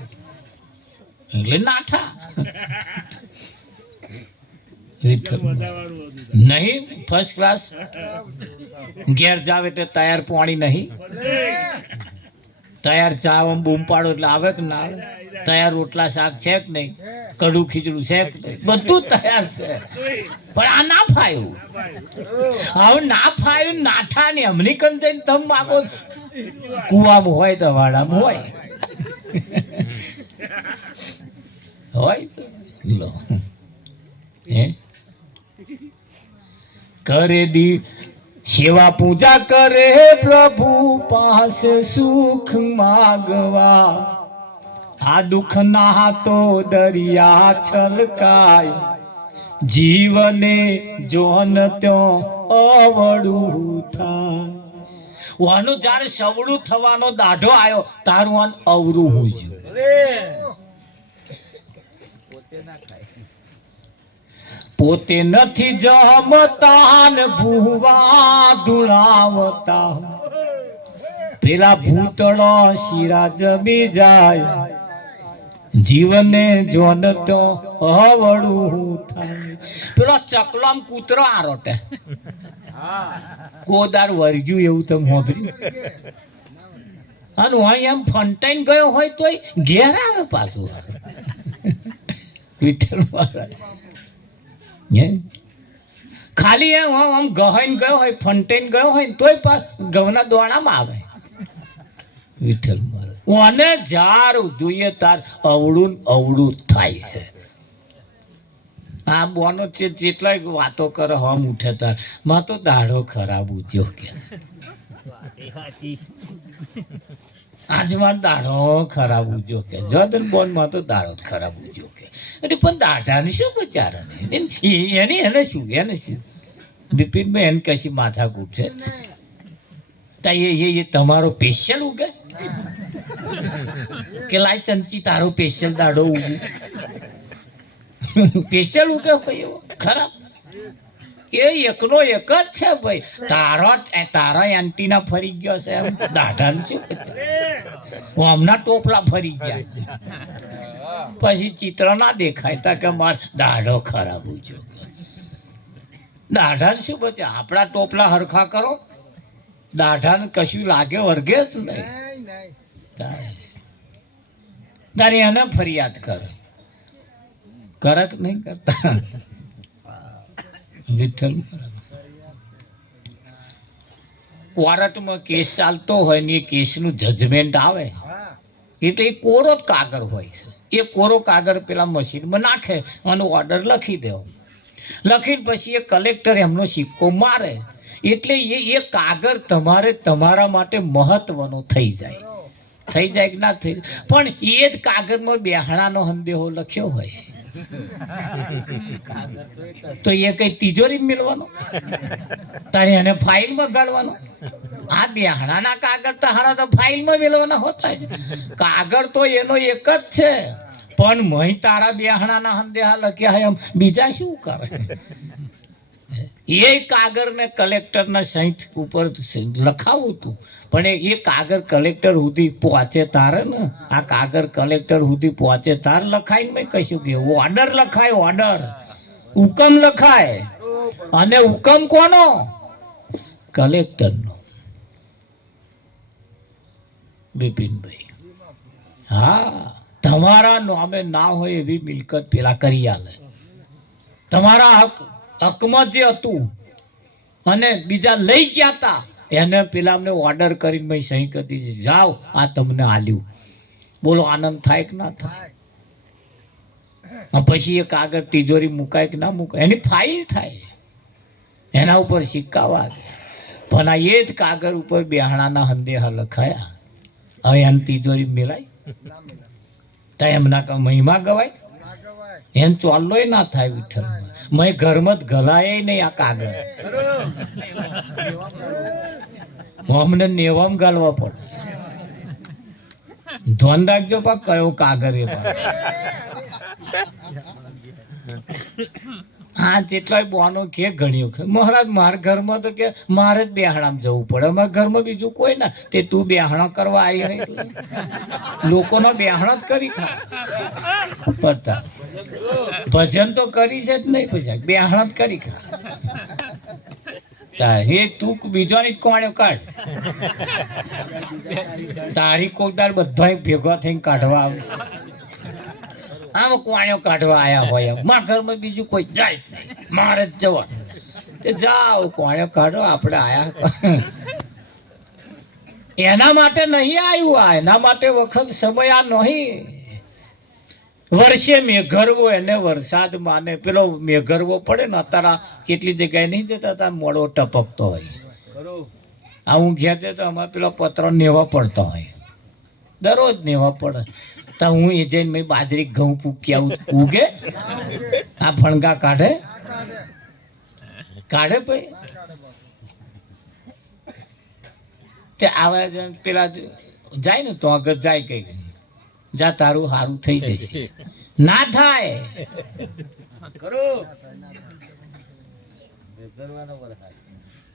એટલે નાઠા નહીં ફર્સ્ટ ક્લાસ ઘેર જાવ એટલે તૈયાર પાણી નહીં તૈયાર ચા બૂમ પાડો એટલે આવે કે ના આવે તૈયાર રોટલા શાક છે કે નહીં કડું ખીચડું છે કે નહીં બધું તૈયાર છે પણ આ ના ફાયું હવે ના ફાયું નાઠા ને અમની કન જઈને તમે માગો કુવામાં હોય તો વાડામાં હોય લો હે કરે દી સેવા પૂજા કરે પ્રભુ પાસે સુખ માગવા આ દુઃખ ના તો દરિયા છલકાય જીવને જોન ત્યો અવળું થાય વાનું જ્યારે સવળું થવાનો દાઢો આવ્યો તારું આન અવરું હોય પોતે નથી જમતા ને ભૂવા ધુણાવતા પેલા ભૂતળો શિરા જમી જાય જીવને જોન તો અવળું થાય. પેલો ચકલામ કૂતરો આરોટે કોદાર વર્ગ્યું એવું તમે હોભર્યું. અને હું એમ ફંટાઈને ગયો હોય તોય ઘેર આવે પાછું. વિઠ્ઠલ મહારાજ ખાલી એમ આમ ગહાઈને ગયો હોય ફંટાઈને ગયો હોય ને તોય ઘઉંના દોણામાં આવે. વિઠ્ઠલ મહારાજ અને જાર જોઈએ તાર અવળું અવળું થાય છે. આ બોનો જેટલા વાતો કરે હમ ઉઠે તાર માં તો દાઢો ખરાબ ઉજ્યો કે આજ માર દાઢો ખરાબ ઉજ્યો કે જતન બોન માં તો દાઢો જ ખરાબ ઉજ્યો કે. એટલે પણ દાઢાને શું બચારાને એને શું બિપિનભાઈ એને કશી માથાકૂટ છે તા એ તમારો સ્પેશિયલ ઉગે કે લાય ચંચી તારો સ્પેશિયલ દાઢો ઉગું સ્પેશિયલ ઉગે ભાઈ એવો ખરાબ. એ એકનો એક જ છે ભાઈ. તારા એન્ટીના ફરી ગયો છે એમ દાઢાનું શું હમણાં ટોપલા ફરી ગયા પછી ચિત્ર ના દેખાય તા કે માર દાઢો ખરાબ ઉજો. દાઢાને શું બચે આપણા ટોપલા હરખા કરો દાઢાને કશું લાગે વર્ગે જ નહીં. તારે એને ફરિયાદ કર કરક નહીં કરતા. વિઠ્ઠલ કોર્ટમાં કેસ ચાલતો હોય ને એ કેસનું જજમેન્ટ આવે એટલે એ કોરો જ કાગળ હોય છે. એ કોરો કાગળ પેલા મશીનમાં નાખે અને ઓર્ડર લખી દેવો. લખીને પછી એ કલેક્ટર એમનો સિક્કો મારે એટલે એ કાગળ તમારે તમારા માટે મહત્વનો થઈ જાય કે ના થઈ. પણ એ જ કાગળમાં બેહણાનો સંદેહો લખ્યો હોય તો એ કઈ તિજોરી મેળવાનો તારે એને ફાઇલમાં ગાળવાનો. આ બેહણાના કાગળ તો હારા તો ફાઇલમાં મેળવાના હોતા છે. કાગળ તો એનો એક જ છે પણ મહી તારા બેહણાના સંદેહા લખ્યા હોય એમ બીજા શું કરે. એ કાગળને કલેક્ટરના સહિત ઉપર લખાવું હતું પણ એ કાગળ કલેક્ટર સુધી પહોંચે તારે ને આ કાગળ કલેક્ટર સુધી પહોંચે તાર લખાઈને મેં કશું કે ઓર્ડર લખાય ઓર્ડર હુકમ લખાય. અને હુકમ કોનો? કલેક્ટરનો. બિપિનભાઈ હા તમારા નામે ના હોય એવી મિલકત પેલા કરી આલે. તમારા હકમાં જે હતું અને બીજા લઈ ગયા હતા એને પેલા અમને ઓર્ડર કરીને મેં સહી કરી દીધી જાઓ આ તમને આલ્યું. બોલો આનંદ થાય કે ના થાય? પછી એ કાગળ તિજોરી મુકાય કે ના મુકાય એની ફાઇલ થાય એના ઉપર સિક્કા વાગે. પણ આ એ જ કાગળ ઉપર બેહણાના સંદેહા લખાયા હવે એની તિજોરી મેલાય તો એમના મહિમા ગવાય એમ ચોલ્લોય ના થાય. વિઠ્ઠલ મેં ઘરમાં જ ગલાય નહીં આ કાગળ અમને નેવામ ગાલવા પડે. ધ્યાન રાખજો પા કયો કાગળ એ હા જેટલા બોનો કે ગણ્યું કે મહારાજ મારા ઘરમાં તો કે મારે જ બેહણામાં જવું પડે. અમારા ઘરમાં બીજું કોઈ ના તે તું બેહણો કરવા આવી લોકોનો બેહણો જ કરી ખા ભજન તો કરી છે જ નહીં પછી બેહણો જ કરી ખા. હે તું બીજોની કોણે કાઢ તારી કોક તાર બધા ભેગા થઈને કાઢવા આવે. આમ કોણ્યો કાઢવા આયા હોય મારા ઘરમાં બીજું કોઈ જાય જ નહીં મારે જ જવા તે જાઓ કોણ્યો કાઢો આપણે આયા એના માટે નહીં આવ્યું. આ એના માટે વખત સમય આ નહીં. વર્ષે મેઘરવો એને વરસાદ માને પેલો મેઘરવો પડે ને અત્યારે કેટલી જગ્યાએ નહીં જતા હતા મોડો ટપકતો હોય. આ હું ઘેર તો અમારે પેલો પત્ર નેવા પડતો હોય દરરોજ નેવા પડે તો હું એ જઈને મેં બાજરી ઘઉં પૂક્યા ઉગે આ ફણગા કાઢે ભાઈ તે આવે પેલા જાય ને તો આગળ જાય કઈ જા તારું સારું થઈ જશે. ના થાય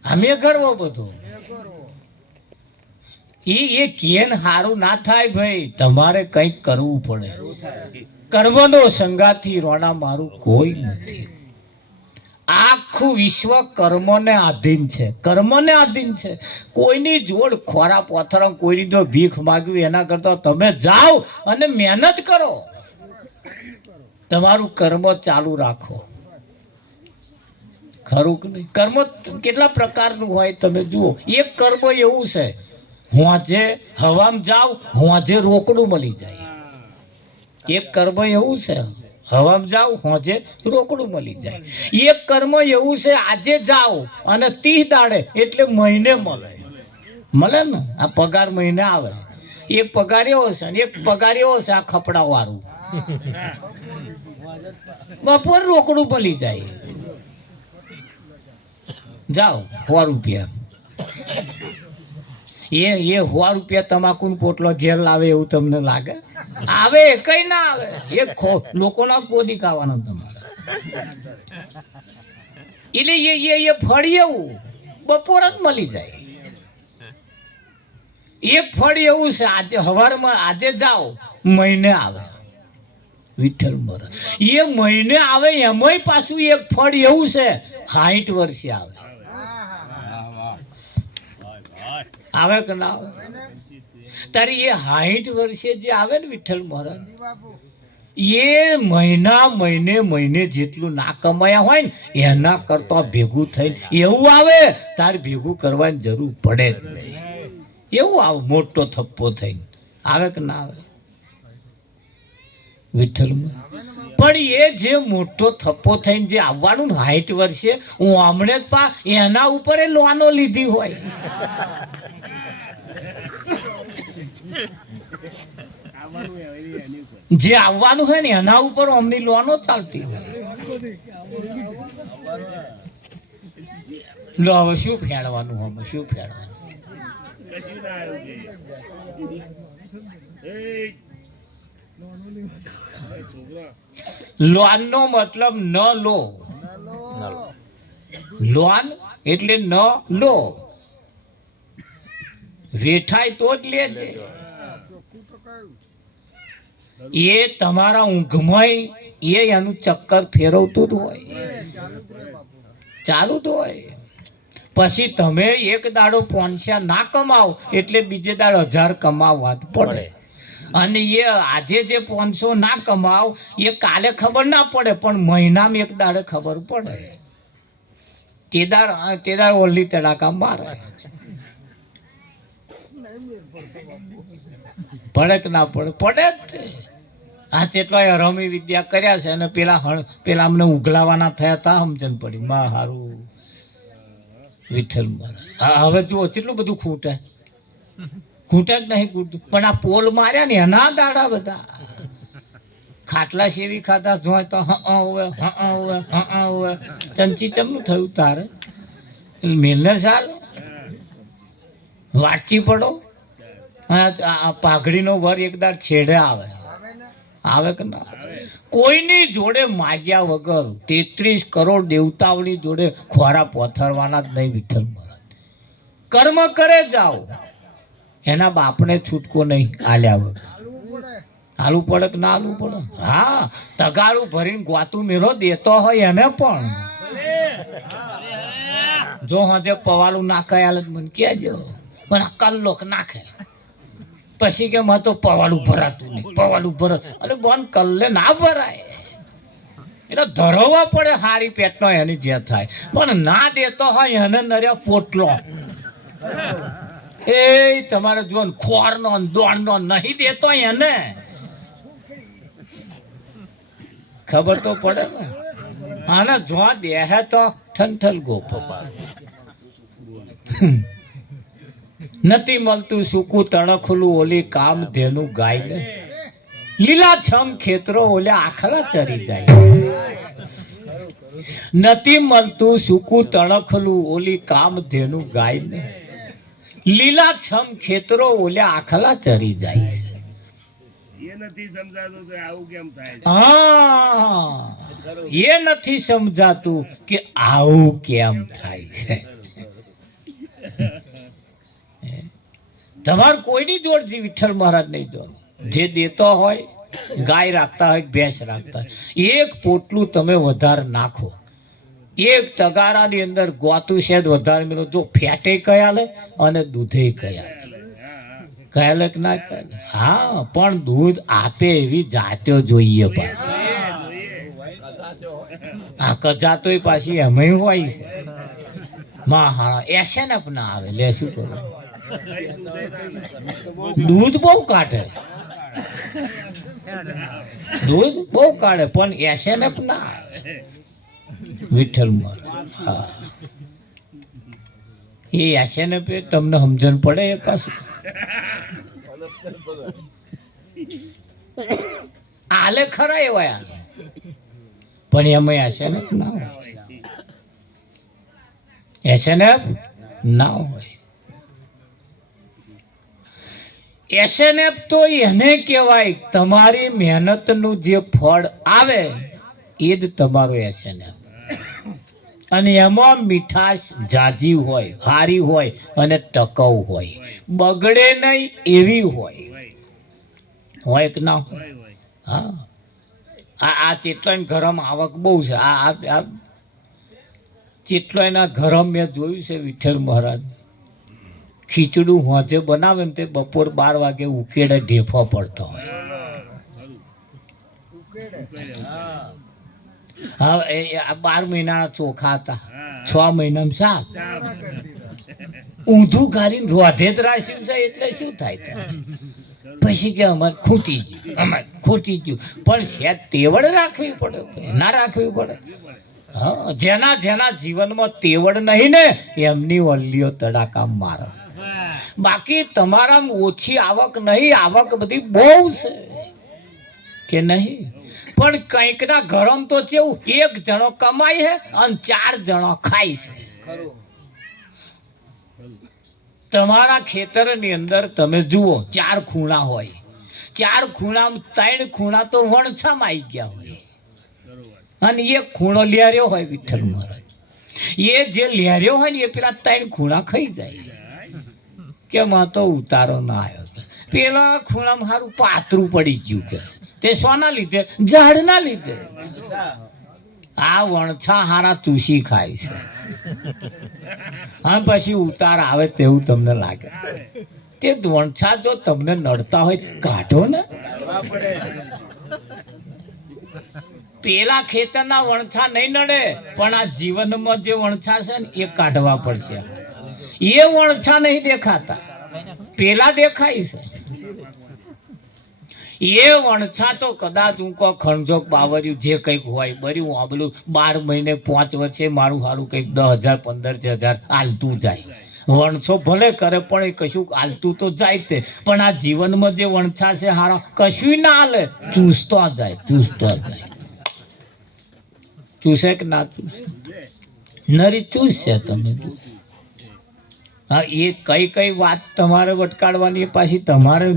અમે કરવો બધો એ કેન હારું ના થાય ભાઈ, તમારે કંઈક કરવું પડે. કર્મનો સંગાથી રોણા મારું કોઈ નથી. આખું વિશ્વ કર્મને આધીન છે, કર્મને આધીન છે. કોઈની જોડ ખોરા પોથરા, કોઈની જો ભીખ માગવી એના કરતા તમે જાઓ અને મહેનત કરો, તમારું કર્મ ચાલુ રાખો. ખરું કે નહીં? કર્મ કેટલા પ્રકારનું હોય તમે જુઓ. એક કર્મ એવું છે, હોજે હવામાં જાવ, હોજે રોકડું મળી જાય. એક કર્મ એવું છે, હવામાં જાવ, હોજે રોકડું મળી જાય. એક કર્મ એવું છે, આજે જાઓ અને 30 દાડે એટલે મહિને મળે ને. આ પગાર મહિને આવે. એક પગાર એવો છે ને એક પગાર એવો છે, આ ખપડા વાળું બપોર રોકડું મળી જાય. જાઓ 100 રૂપિયા, એ 100 રૂપિયા તમાકુ પોટલો ઘેર લાવે એવું તમને લાગે? આવે કઈ ના આવે. લોકોના કોદી ખાવાના તમારે. એટલે એ ફળ એવું બપોર જ મળી જાય. એક ફળ એવું છે, આજે હવારમાં આજે જાઓ મહિને આવે. વિઠ્ઠલ મરે એ મહિને આવે. એમાંય પાછું એક ફળ એવું છે, 60 વર્ષે આવે. આવે કે ના આવે? તારી એ 60 વર્ષે જે આવે ને વિઠ્ઠલ મહારાજ, એ મહિને જેટલું ના કમાયા હોય ને એના કરતા ભેગું થઈને એવું આવે. તારે ભેગું કરવાની જરૂર પડે જ નહીં. એવું આવે મોટો થપ્પો થઈને. આવે કે ના આવે વિઠ્ઠલ? પણ એ જે મોટો થપ્પો થઈને જે આવવાનું 60 વર્ષે, હું હમણે જ એના ઉપર એ લોનો લીધી હોય. જે આવવાનું હોય ને એના ઉપર અમની લોનો ચાલતી હોય. લો હવે શું ફેડવાનું? હવે શું ફેડવાનું? લોન નો મતલબ ન લો. લોન એટલે ન લો. વેઠાય તો જ લેજે. એ તમારા ઊંઘમાં એનું ચક્કર ફેરવતું જ હોય, ચાલુ જ હોય. પછી તમે એક દાડો 500 ના કમાઓ એટલે બીજે દાડો 1000 કમાવવા જ પડે. અને એ આજે જે 500 ના કમાવ એ કાલે ખબર ના પડે, પણ મહિનામાં એક દાડે ખબર પડે. તેદાર ઓલી તડાકા મારે. પડે કે ના પડે? પડે જ. આ કેટલાય રમી વિદ્યા કર્યા છે અને પેલા અમને ઉઘલાવાના થયા તા સમજણ પડી. માં હારું વિઠ્ઠલ મહારાજ. હવે જુઓ કેટલું બધું ખૂટે જ નહીં ખૂટતું. પણ આ પોલ માર્યા ને એના દાડા બધા ખાટલા સેવી ખાતા જોય તો હવે ચંચી ચમનું થયું તારે? મેલને ચાલે વાંચી પડો. પાઘડીનો વર એકદાર છેડે આવે કે ના? કોઈની જોડે માગ્યા વગર 33 કરોડ દેવતાઓની જોડે ખોરા પોથરવાના જ નહીં વિઠ્ઠલ મહારાજ. કર્મ કરે જાઓ, એના બાપને છૂટકો નહીં આલ્યા વગર. હાલવું પડે કે ના હાલવું પડે? હા, તગારું ભરીને ગોતું મેરો દેતો હોય એને પણ જો હજે પવાલું નાખે હાલ મને કહેજો. પણ આ કલ્લોક નાખે પછી કે માં તો પવાલું ભરાતું નહીં, પવાલું ભરા. અરે બોન કલ્લે ના ભરાય. એટલે ધરવા પડે હારી પેટનો એની જે થાય. પણ ના દેતો હોય એને નર્યા પોટલો. એ તમારે જો ખોરનો દોડનો નહીં દેતો એને ખબર તો પડે ને. આને જો દેહે તો ઠંઠલ ગોપો નથી મળતું સૂકું તણખલું ઓલી કામ ધેનું ગાય ને. લીલાછમ ખેતરો ઓલે આખલા ચરી જાય. નથી મળતું સૂકું તણખલું ઓલી કામ ધેનું ગાય ને. લીલાછમ ખેતરો ઓલે આખલા ચરી જાય. એ નથી સમજાતું કે આવું કેમ થાય છે. તમારે કોઈની જોડથી વિઠ્ઠલ મહારાજ નહીં જોવાનું. જે દેતો હોય, ગાય રાખતા હોય, ભેંસ રાખતા હોય, એક પોટલું તમે વધારે નાખો, એક તગારાની અંદર ગોતું છે વધારે મેળો, જો ફેટે કયા લે અને દૂધે કયા કહેલે કે ના કહે. હા, પણ દૂધ આપે એવી જાત્યો જોઈએ પાછી. આ કજાતોય પાછી એમય હોય છે. માં હા એસેનપ ના આવે, લે શું કરો, દૂધ બહુ કાઢે, દૂધ બહુ કાઢે, પણ એસેનપ ના આવે. વિઠ્ઠલ મહારાજ, હા, એ એસેનપ તમને સમજણ પડે એ પાછું આલે ખરા એવા આલે, પણ એમાં એસેનપ ના હોય, એસેનપ ના હોય. એસએનએફ તો એને કહેવાય તમારી મહેનતનું જે ફળ આવે એ જ તમારું એસએનએફ. અને એમાં મીઠાશ જાજી હોય, હારી હોય અને ટકાઉ હોય, બગડે નહીં એવી હોય કે ના હોય? હા, આ ચેટલાય ગરમ આવક બહુ છે. આ ચેટલાયના ગરમ મેં જોયું છે વિઠ્ઠલ મહારાજ ખીચડું હોજે બનાવે ને તે બપોર 12 વાગે ઉકેડે ઢેફો પડતો હોય. હા, એ 12 મહિનાના ચોખા હતા, 6 મહિનામાં શાક ઊંધું ગાળીને રોઢે જ રાખ્યું છે. એટલે શું થાય? પછી કે અમારે ખૂટી ગયું, પણ શેત તેવડ રાખવી પડે, ના રાખવી પડે. હા, જેના જીવનમાં તેવડ નહીં ને એમની વલ્લીઓ તડાકા મારે. બાકી તમારામાં ઓછી આવક નહીં, આવક બધી બહુ છે કે નહીં? પણ કંઈક ના ગરમ તો કેવું, એક જણો કમાય છે અને 4 જણો ખાય છે. તમારા ખેતરની અંદર તમે જુઓ 4 ખૂણા હોય, 4 ખૂણામાં 3 ખૂણા તો વણછામાં આવી ગયા હોય અને એક ખૂણો લેર્યો હોય. વિઠ્ઠલ મહારાજ એ જે લેર્યો હોય ને એ પેલા 3 ખૂણા ખાઈ જાય કે માં તો ઉતારો ના આવ્યો. પેલા ખૂણામાં સારું પાતરું પડી ગયું કે તે શોના લીધે? ઝાડના લીધે. આ વણછા હારા ચૂસી ખાય છે અને પછી ઉતાર આવે તેવું તમને લાગે. તે વણછા જો તમને નડતા હોય કાઢો ને. પેલા ખેતરના વણછા નહીં નડે, પણ આ જીવનમાં જે વણછા છે ને એ કાઢવા પડશે. એ વણછા નહીં દેખાતા, પેલા દેખાય છે. એ વણછા તો કદાચ હું કહો ખણજો બાવર્યું જે કંઈક હોય બર્યું આબલું 12 મહિને 5 વર્ષે મારું સારું કંઈક 10,000 15,000 હાલતું જાય. વણછો ભલે કરે પણ એ કશું હાલતું તો જાય તે. પણ આ જીવનમાં જે વણછા છે હારા કશું ના હાલે, ચૂસતો જાય. ચૂસે કે ના ચૂસે? નરી ચૂસશે. તમે હા, એ કઈ વાત તમારે વટકાડવાની એ પાછી તમારે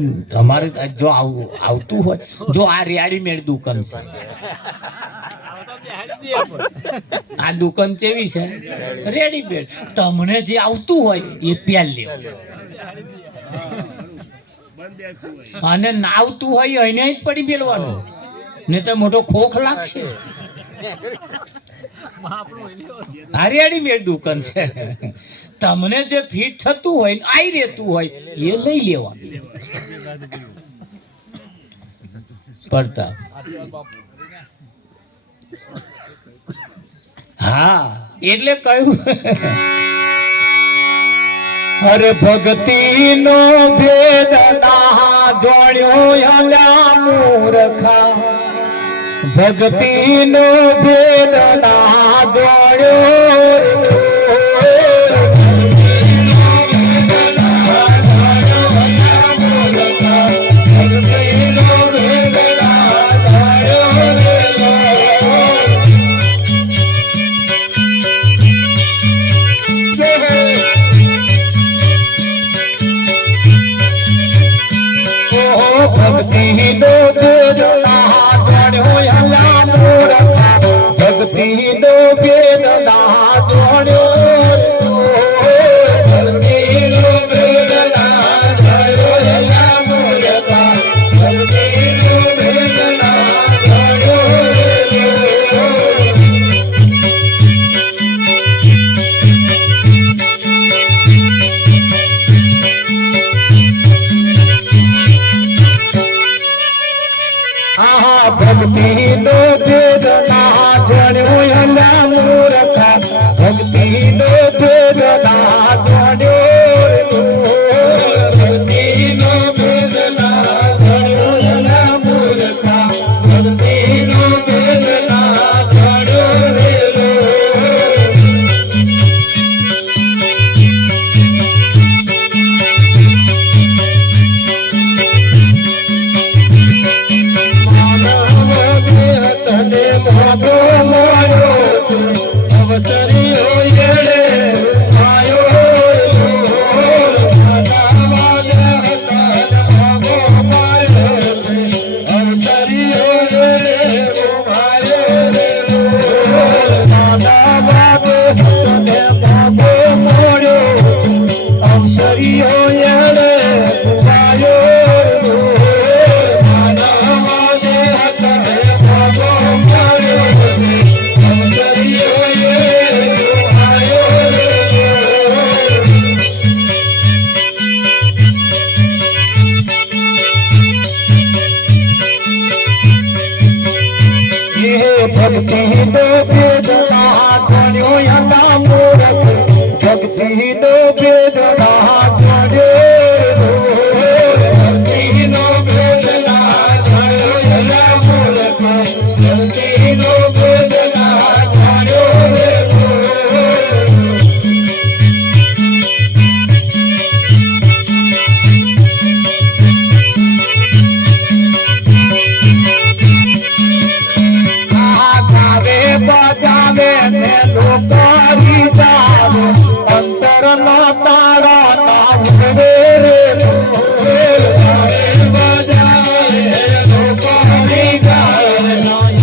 જો આવતું હોય. જો આ રેડીમેડ દુકાન છે, આ દુકાન કેવી છે? રેડીમેડ. તમને જે આવતું હોય એ પહેલ લેવું અને ના આવતું હોય એને જ પડી મેળવાનું, ને તો મોટો ખોખ લાગશે. આ રેડીમેડ દુકાન છે. તમને જે ફિટ થતું હોય ને આવી રહેતું હોય એ લઈ લેવાનું. પડતા હા, એટલે કહ્યું અરે ભક્તિ નો ભેદ ના જોડ્યો હલ્યા મૂર્ખા, ભક્તિ નો ભેદ ના જોડ્યો. ભક્તિ નો ભેદ ના જોડ્યો હલ્યા મૂર્ખા, ભક્તિ નો ભેદ ના જોડ્યો. ભક્તિ નો ભેદ ના ભક્તિ નો ભેદ ના જાણ્યો એના મૂર્ખા ભક્તિ નો ભેદ ના જાણ્યો ભક્તિ નો ભેદ ના જાણ્યો એના મૂર્ખા ભક્તિ નો ભેદ ના જાણ્યો રે ભક્તિ નો ભેદ ના જાણ્યો એના મૂર્ખ ભક્તિ નો ભેદ ના જાણ્યો ભક્તિ નો ભેદ ના જાણ્યો એના મૂર્ખ ભક્તિ નો ભેદ ના જાણ્યો બજાવે ને લોકારી જાવે અંતર ના તારા નામ રે બજાવે લોકારી જાવે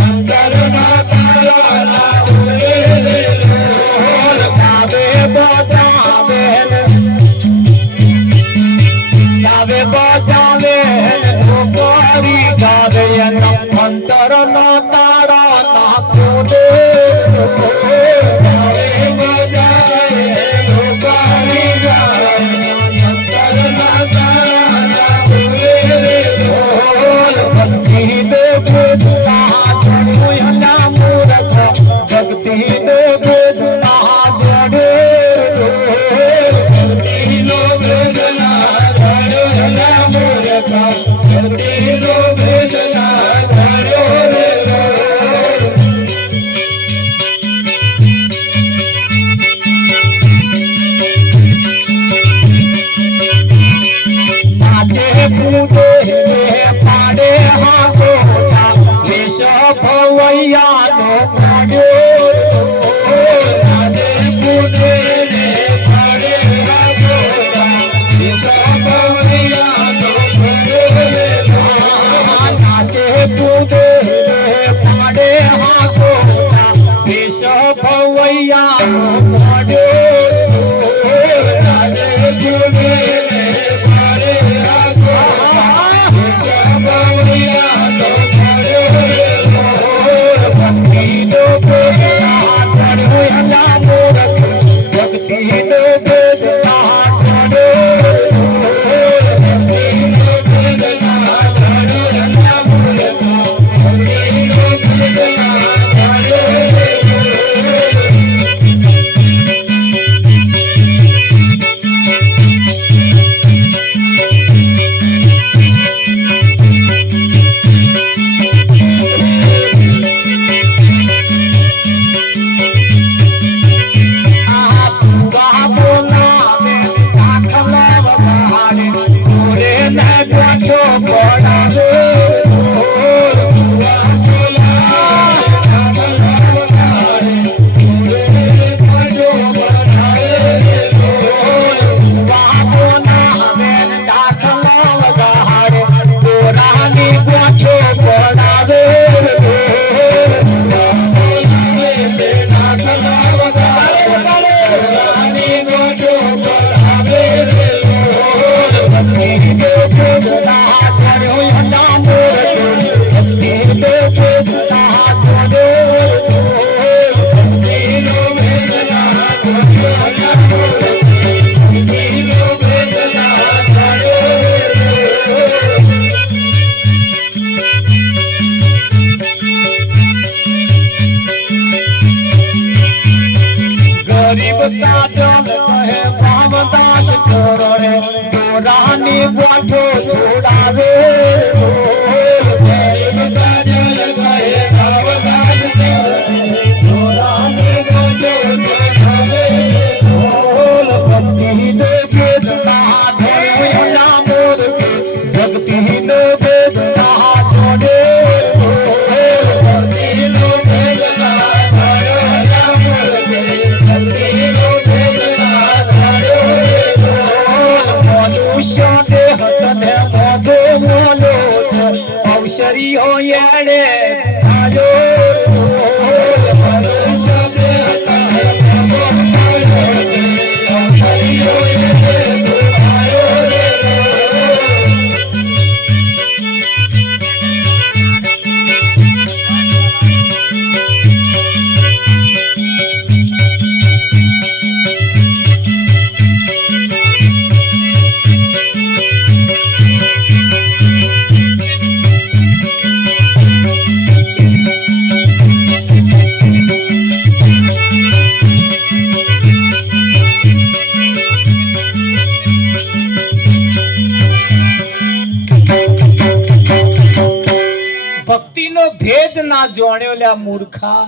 અંતર ના તારા નામ રે ગાવે બજાવે ગાવે બજાવે લોકારી ગાવે અંતર ના તારા નામ પાડે હા ગોટા વિષ ભવૈયાનો પાડ્યો રાધે પૂજે રે પાડે હા ગોટા વિષ ભવૈયાનો પાડ્યો નાચે ઉશરીઓ એડે ભક્તિનો ભેદ ના જોણ્યો લ્યા મૂર્ખા.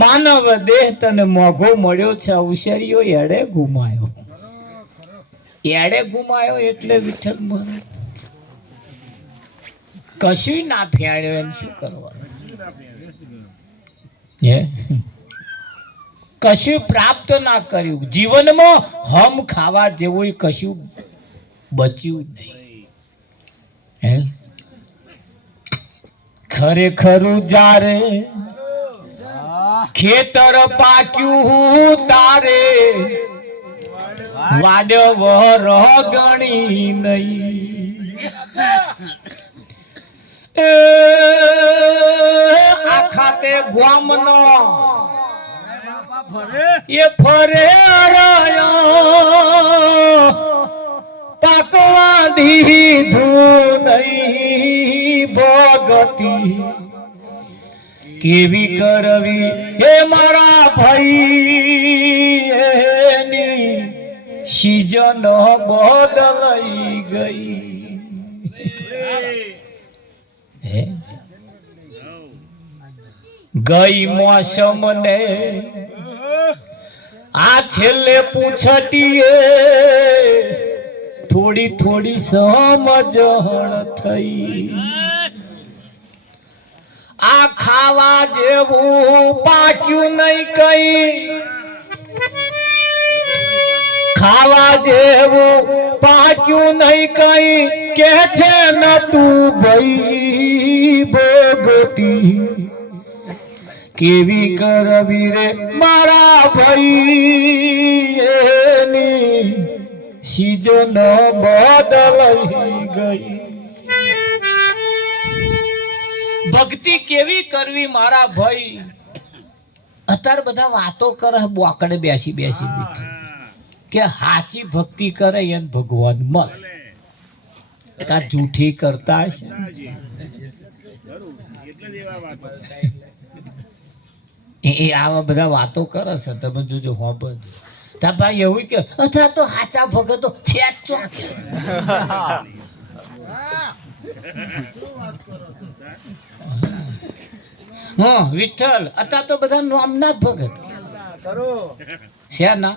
માનવ દેહ તને મોઘો મળ્યો છે, અવસરીઓ એડે ગુમાયો. એડે ગુમાયો એટલે વિઠ્ઠલ મહારાજ કશું ના ફેડ્યો એમ શું કરવાનું? હે કશું પ્રાપ્ત ના કર્યું જીવનમાં. હમ ખાવા જેવું કશું બચ્યું નહીં. હે ખરેખરું જારે ખેતર પાક્યું તારે વાડવર ગણી નહીં. આખા તે ગામનો એ ફરે પાકવા દીધું નહીં ભગતી કેવી કરવી હે મારા ભાઈ. એની સિઝન બદલાઈ ગઈ. હે ગઈ મોસમ ને આ છેલ્લે પૂછટીએ થોડી થોડી સમજણ થઈ. આ ખાવા જેવું પાક્યું નહીં કઈ. ખાવા જેવું પાક્યું નહીં કઈ કે છે ન તું ભાઈ ભગતી કેવી કરવી રે મારા ભાઈ. એની સિઝન બદલાઈ ગઈ. ભક્તિ કેવી કરવી મારા ભાઈ. અત્યારે બધા વાતો કરે બોકડે બેસી બેસી કે હાચી ભક્તિ કરે એને ભગવાન મળે. કા જૂઠી કરતા હશે. એ આવા બધા વાતો કરે છે. તમે જોજો હોબજ તા ભાઈ એવું કે અથવા તો હાચા ભગતો છે જ તો. હા વિઠ્ઠલ અત્યારે તો બધા નામના જ ભગત શેના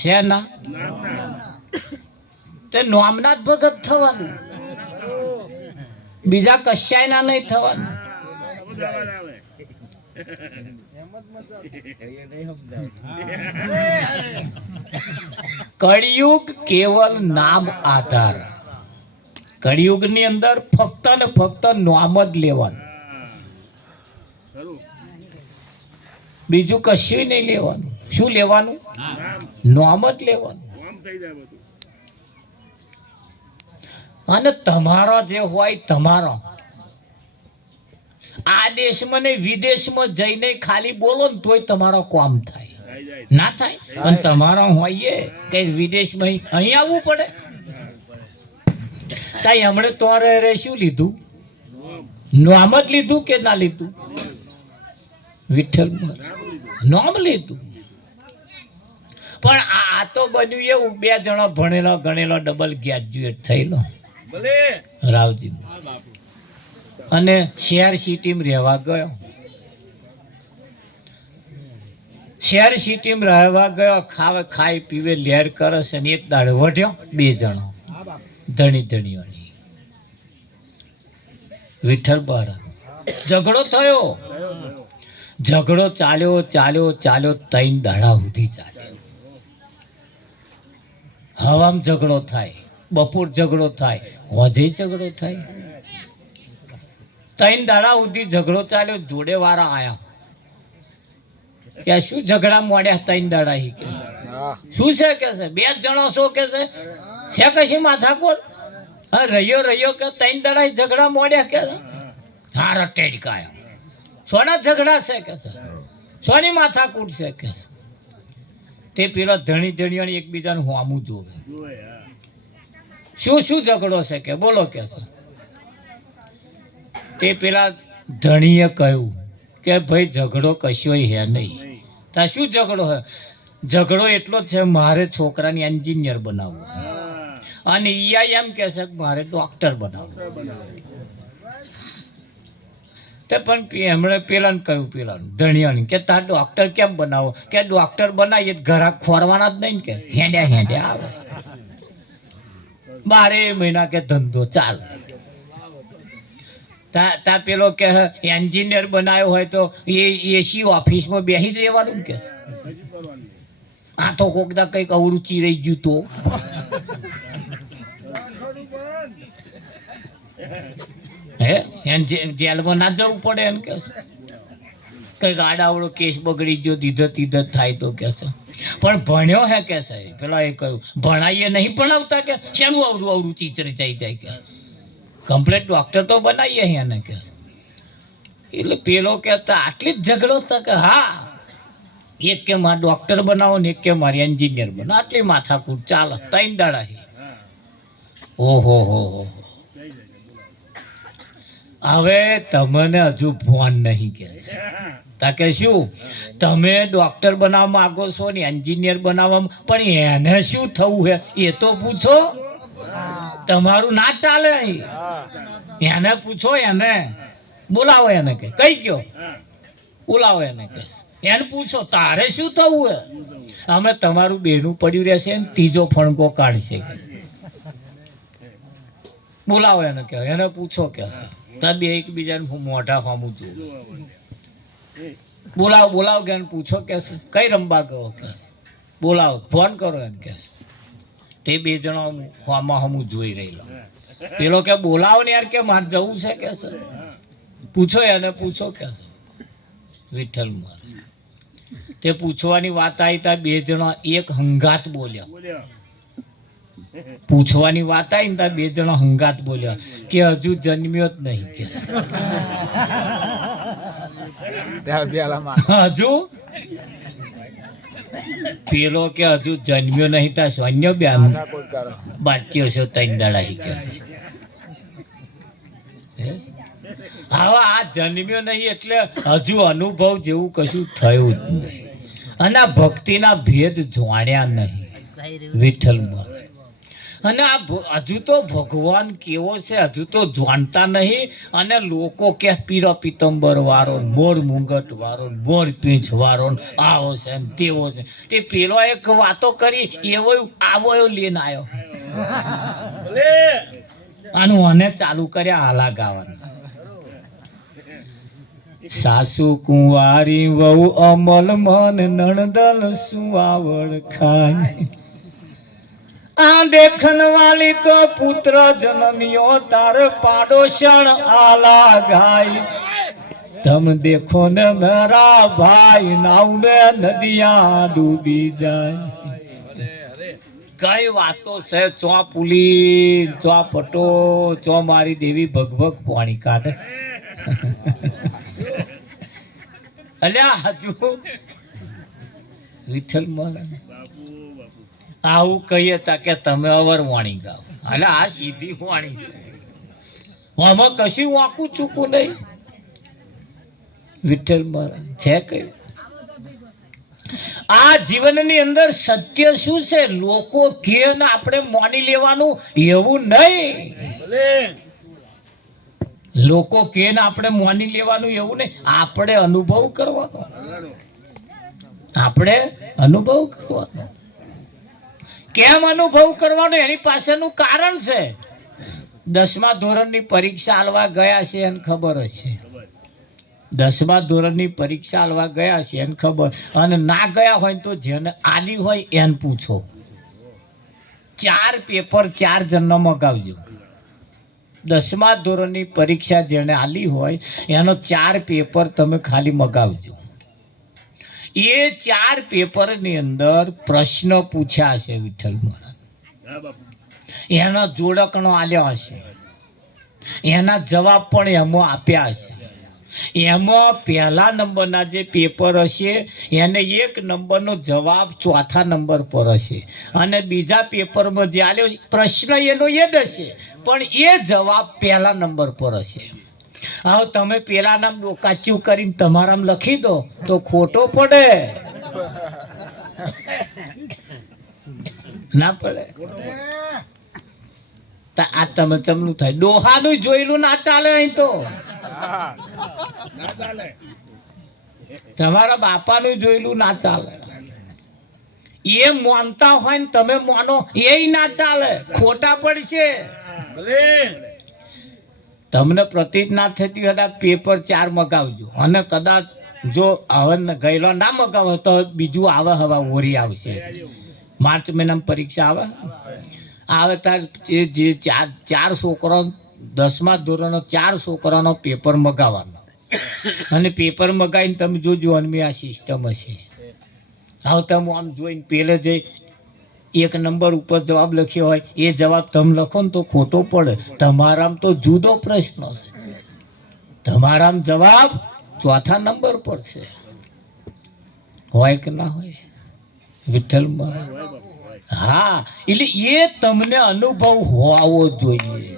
શેના તે નામના જ ભગત થવાનું. બીજા કશાયના નહીં થવાનું. કળિયુગ કેવલ નામ આધાર. કળિયુગ ની અંદર ફક્ત ને ફક્ત નામ જ લેવાનું. બીજું કશું નહીં લેવાનું. શું લેવાનું? નામ જ લેવાનું. અને તમારો જે હોય તમારો આ દેશમાં ને વિદેશમાં જઈને ખાલી બોલો ને તોય તમારો કામ થાય. ના થાય પણ તમારો હોય કે વિદેશમાં અહીં આવવું પડે. તાઈ હમણે તોરે શું લીધું? નામ જ લીધું કે ના લીધું? વિઠ્ઠલ નામ લીધું. પણ આ તો બન્યું એવું બે જણા ભણેલો ગણેલો ડબલ ગ્રેજ્યુએટ થયેલો રાવજી અને શહેર સિટીમાં રહેવા ગયો. શહેર સિટીમાં રહેવા ગયો. ખાઈ પીવે લહેર કરે છે ને એક દાડે વઢ્યો બે જણો ધણી ધણીઓની. વિઠ્ઠલ બહાર ઝઘડો થયો. ઝઘડો ચાલ્યો ચાલ્યો ચાલ્યો 3 દાડા સુધી ચાલ્યો. હવામાં ઝઘડો થાય. બપોર ઝઘડો થાય, હોજે ઝઘડો થાય. 3 દાડા સુધી ઝઘડો ચાલ્યો. જોડે વાળા આયા કે શું ઝઘડા મોડ્યા 3 દાડા હી કે શું છે કે છે 2 જણો છો કે છે કશી માથાકોટ. હા રહ્યો કે 3 દાડા ઝઘડા મોડ્યા કે હા રટેડકાયા. સોના ઝઘડા છે કે છે, સોની માથાકૂટ છે કે છે. તે પેલા ધણીઓને એકબીજાનું હોમું જોવે. શું ઝઘડો છે કે બોલો કે છે. તે પેલા ધણીએ કહ્યું કે ભાઈ ઝઘડો કશોય હે નહીં. તા શું ઝઘડો હે? ઝઘડો એટલો જ છે મારે છોકરાને એન્જિનિયર બનાવવું અને ઈયા એમ કે છે કે મારે ડોક્ટર બનાવવું. તે પણ એમણે પેલાને કહ્યું, પેલાનું ધણિયાને કે તાર ડોક્ટર કેમ બનાવો? કે ડોક્ટર બનાવીએ ઘરાક ખોરવાના જ નહીં કે હેંડ્યા આવે. 12 મહિના કે ધંધો ચાલે. તા પેલો કે એન્જિનિયર બનાવ્યો હોય તો એસી ઓફિસમાં બેસી જ રહેવાનું કે આ તો કોકદા કંઈક અવરું ચીરાઈ ગયું તો જેલમાં ના જવું પડે એમ કે કઈક આડાવડો કેસ બગડી ગયો દીધો થાય તો કે છે. પણ ભણ્યો હે કે છે પેલા એ કહ્યું ભણાઈએ નહીં ભણાવતા કે શેનું અવરું ચીચરી જાય કે કમ્પ્લેટ ડોક્ટર તો બનાવીએ એને કે. એટલે પેલો કહેતા આટલી જ ઝઘડો था કે હા એક કે મારે ડોક્ટર બનાવો ને એક કે મારે એન્જિનિયર બનાવો. આટલી માથાકૂટ ચાલે 3 દાડા. ઓહો હવે તમને હજુ ફોન નહીં કે તાકે શું તમે ડોક્ટર બનાવવા માંગો છો ને એન્જિનિયર બનાવવા, પણ એને શું થવું હે એ તો પૂછો. તમારું ના ચાલે. એને પૂછો, એને બોલાવો, એને કે કઈ ગયો બોલાવો, એને પૂછો તારે શું થવું હે. અમે તમારું બેનું પડ્યું રહેશે ને 3જો ફણકો કાઢશે. બોલાવો એને કે એને પૂછો કે બે એકબીજાને મોઢા સામું જોવું. બોલાવો કે પૂછો કે કઈ રમવા ગયો કે બોલાવો ફોન કરો એમ કે. તે 2 જણા હોમાં હમું જોઈ રહેલો. પેલો કે બોલાવો ને યાર કે મારે જવું છે કે પૂછો એને પૂછો કે વિઠ્ઠલ માર. તે પૂછવાની વાત આવી તા 2 જણા એક હંગાત બોલ્યા. પૂછવાની વાત આવી ને 2 જણા હંગાત બોલ્યા કે હજુ જન્મ્યો જ નહીં કે હજુ પેલો કે હજુ જન્મ્યો નહીં તા સૈન્ય બેન બાટક્યો છે 3 દાડા કે હવે આ જન્મ્યો નહીં એટલે હજુ અનુભવ જેવું કશું થયું જ નહીં અને આ ભક્તિના ભેદ જાણ્યા નહીં વિઠ્ઠલમાં. અને આ હજુ તો ભગવાન કેવો છે હજુ તો જાણતા નહીં. અને લોકો કે પીરો પિત્તંબર વાળો, મોર મુંગટ વાળો, મોર પીંછ વાળો આવો છે ને તેવો છે. તે પેલો એક વાતો કરી એવો આવો લઈને આવ્યો આનું અને ચાલુ કર્યા હાલા ગાવાનું. સાસુ કુંવારી વહુ અમલ મન નણદલ સુવાવળ ખાય. આ દેખન વાલી તો પુત્ર જન્મ્યો તાર પાડોશણ આલા ગાય. તમ દેખો ને મેરા ભાઈ નાવ में નદિયા ડૂબી જાય. કઈ વાતો છે ચો પુલી ચો પટો ચો મારી દેવી ભગભગ પાણી કાઢે. અલ્યા હજુ વિઠ્ઠલ મહારાજ આવું કહીએ તા કે તમે અવર વાણી ગાઓ. એટલે આ સીધી વાણી છે, આમાં કશું વાંકું ચૂકું નહીં. વિઠ્ઠલ મહારાજ છે કઈ આ જીવનની અંદર સત્ય શું છે લોકો કે આપણે માની લેવાનું એવું નહીં. લોકો કે આપણે માની લેવાનું એવું નહીં. આપણે અનુભવ કરવાનો, આપણે અનુભવ કરવાનો. કેમ અનુભવ કરવાનો એની પાસેનું કારણ છે. 10મા ધોરણની પરીક્ષા આલવા ગયા છે એને ખબર છે. 10મા ધોરણની પરીક્ષા આલવા ગયા છે એને ખબર. અને ના ગયા હોય તો જેને આલી હોય એને પૂછો. 4 પેપર 4 જણનો મગાવજો. 10મા ધોરણની પરીક્ષા જેણે આલી હોય એનો 4 પેપર તમે ખાલી મગાવજો. એ 4 પેપરની અંદર પ્રશ્ન પૂછ્યા હશે વિઠ્ઠલ મહારાજ, એનો જોડકણો આલ્યો હશે, એના જવાબ પણ એમાં આપ્યા હશે. એમાં પહેલા નંબરના જે પેપર હશે એને 1 નંબરનો જવાબ 4થા નંબર પર હશે, અને બીજા પેપરમાં જે આલ્યો પ્રશ્ન એનો એ જ હશે પણ એ જવાબ પહેલા નંબર પર હશે. હવે તમે પેલા નામ ડોકાચ્યું કરીને તમારામ લખી દો તો ખોટો પડે ના પડે. આ તમે ચમનું થાય. ડોહાનું જોયેલું ના ચાલે અહીં તો. તમારા બાપાનું જોયેલું ના ચાલે. એ માનતા હોય ને તમે માનો એ ના ચાલે, ખોટા પડશે. તમને પ્રતીત ના થતી હોય પેપર 4 મગાવજો, અને કદાચ જો હવે ગયેલો ના મગાવો તો બીજું આવે, હવે ઓરી આવશે. માર્ચ મહિનામાં પરીક્ષા આવે તાર એ જે 4 છોકરા 10મા ધોરણનો 4 છોકરાનો પેપર મગાવવાનો, અને પેપર મગાવીને તમે જોજો અનમી આ સિસ્ટમ હશે. હવે તમે આમ જોઈને પેલે જઈ 1 નંબર ઉપર જવાબ લખ્યો હોય એ જવાબ તમે લખો ને તો ખોટો પડે. તમારામ તો જુદો પ્રશ્ન છે, તમારામ જવાબ 4થા નંબર પર છે. હોય કે ના હોય વિઠ્ઠલમાં? હા, એટલે એ તમને અનુભવ હોવો જોઈએ.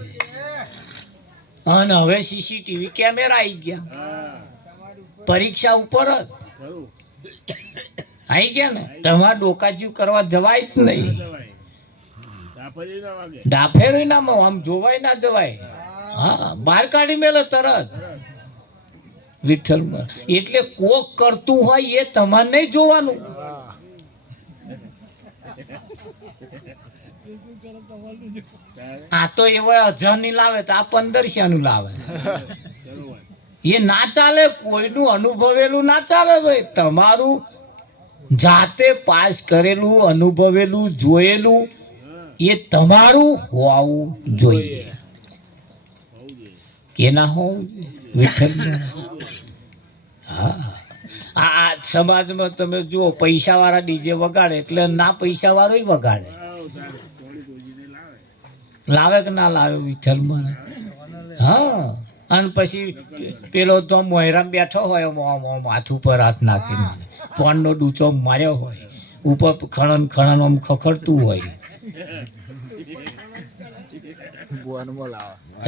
અને હવે સીસીટીવી કેમેરા આવી ગયા, પરીક્ષા ઉપર જ આવી ગયા ને. તમારે ડોકાચ્યું કરવા જવાય જ નહીં, ડાફેરી ના આમ જોવાય ના જવાય. હા, બહાર કાઢી મેલે તરત વિઠ્ઠલમાં. એટલે કોક કરતું હોય એ તમારે નહીં જોવાનું. આ તો એવો 1000 ની લાવે તો આ 1500 નું લાવે. એ ના ચાલે, કોઈનું અનુભવેલું ના ચાલે ભાઈ. તમારું જાતે પાસ કરેલું, અનુભવેલું, જોયેલું એ તમારું હોવું જોઈએ કે ના હોવું જોઈએ? હા, આ સમાજમાં તમે જુઓ, પૈસા વાળા ડીજે વગાડે એટલે ના પૈસા વાળો વગાડે. લાવે કે ના લાવે વિઠ્ઠલમાં? હા, અને પછી પેલો તો મોયરામ બેઠો હોય માથું પર હાથ નાખીને ફોનનો ડૂચો માર્યો હોય, ઉપર ખણન ખણન આમ ખખડતું હોય,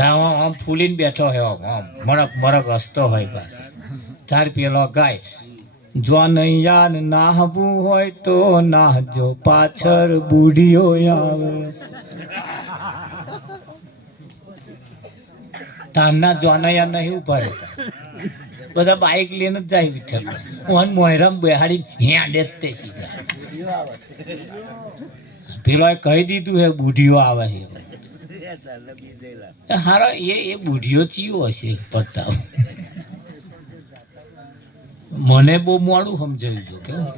આમ ફૂલીને બેઠો હોય, આમ મરક મરક હસતો હોય. બસ તાર પેલો ગાય, જો નૈયાન નાહવું હોય તો નાહજો, પાછળ બુઢીઓ આવે. તારના જોનૈયા નહીં ઉભા રહેતા, બધા બાઈક લઈને જ જાય વિઠ્ઠલ. હું મોયરામ બેહાડી હેડે જ તે સીધા. પેલો કહી દીધું હે બુઢીઓ આવે છે. હારા એ બુઢીઓ ચિયો હશે પતાવ. મને બહુ મોડું સમજાવ્યું હતું કેવું.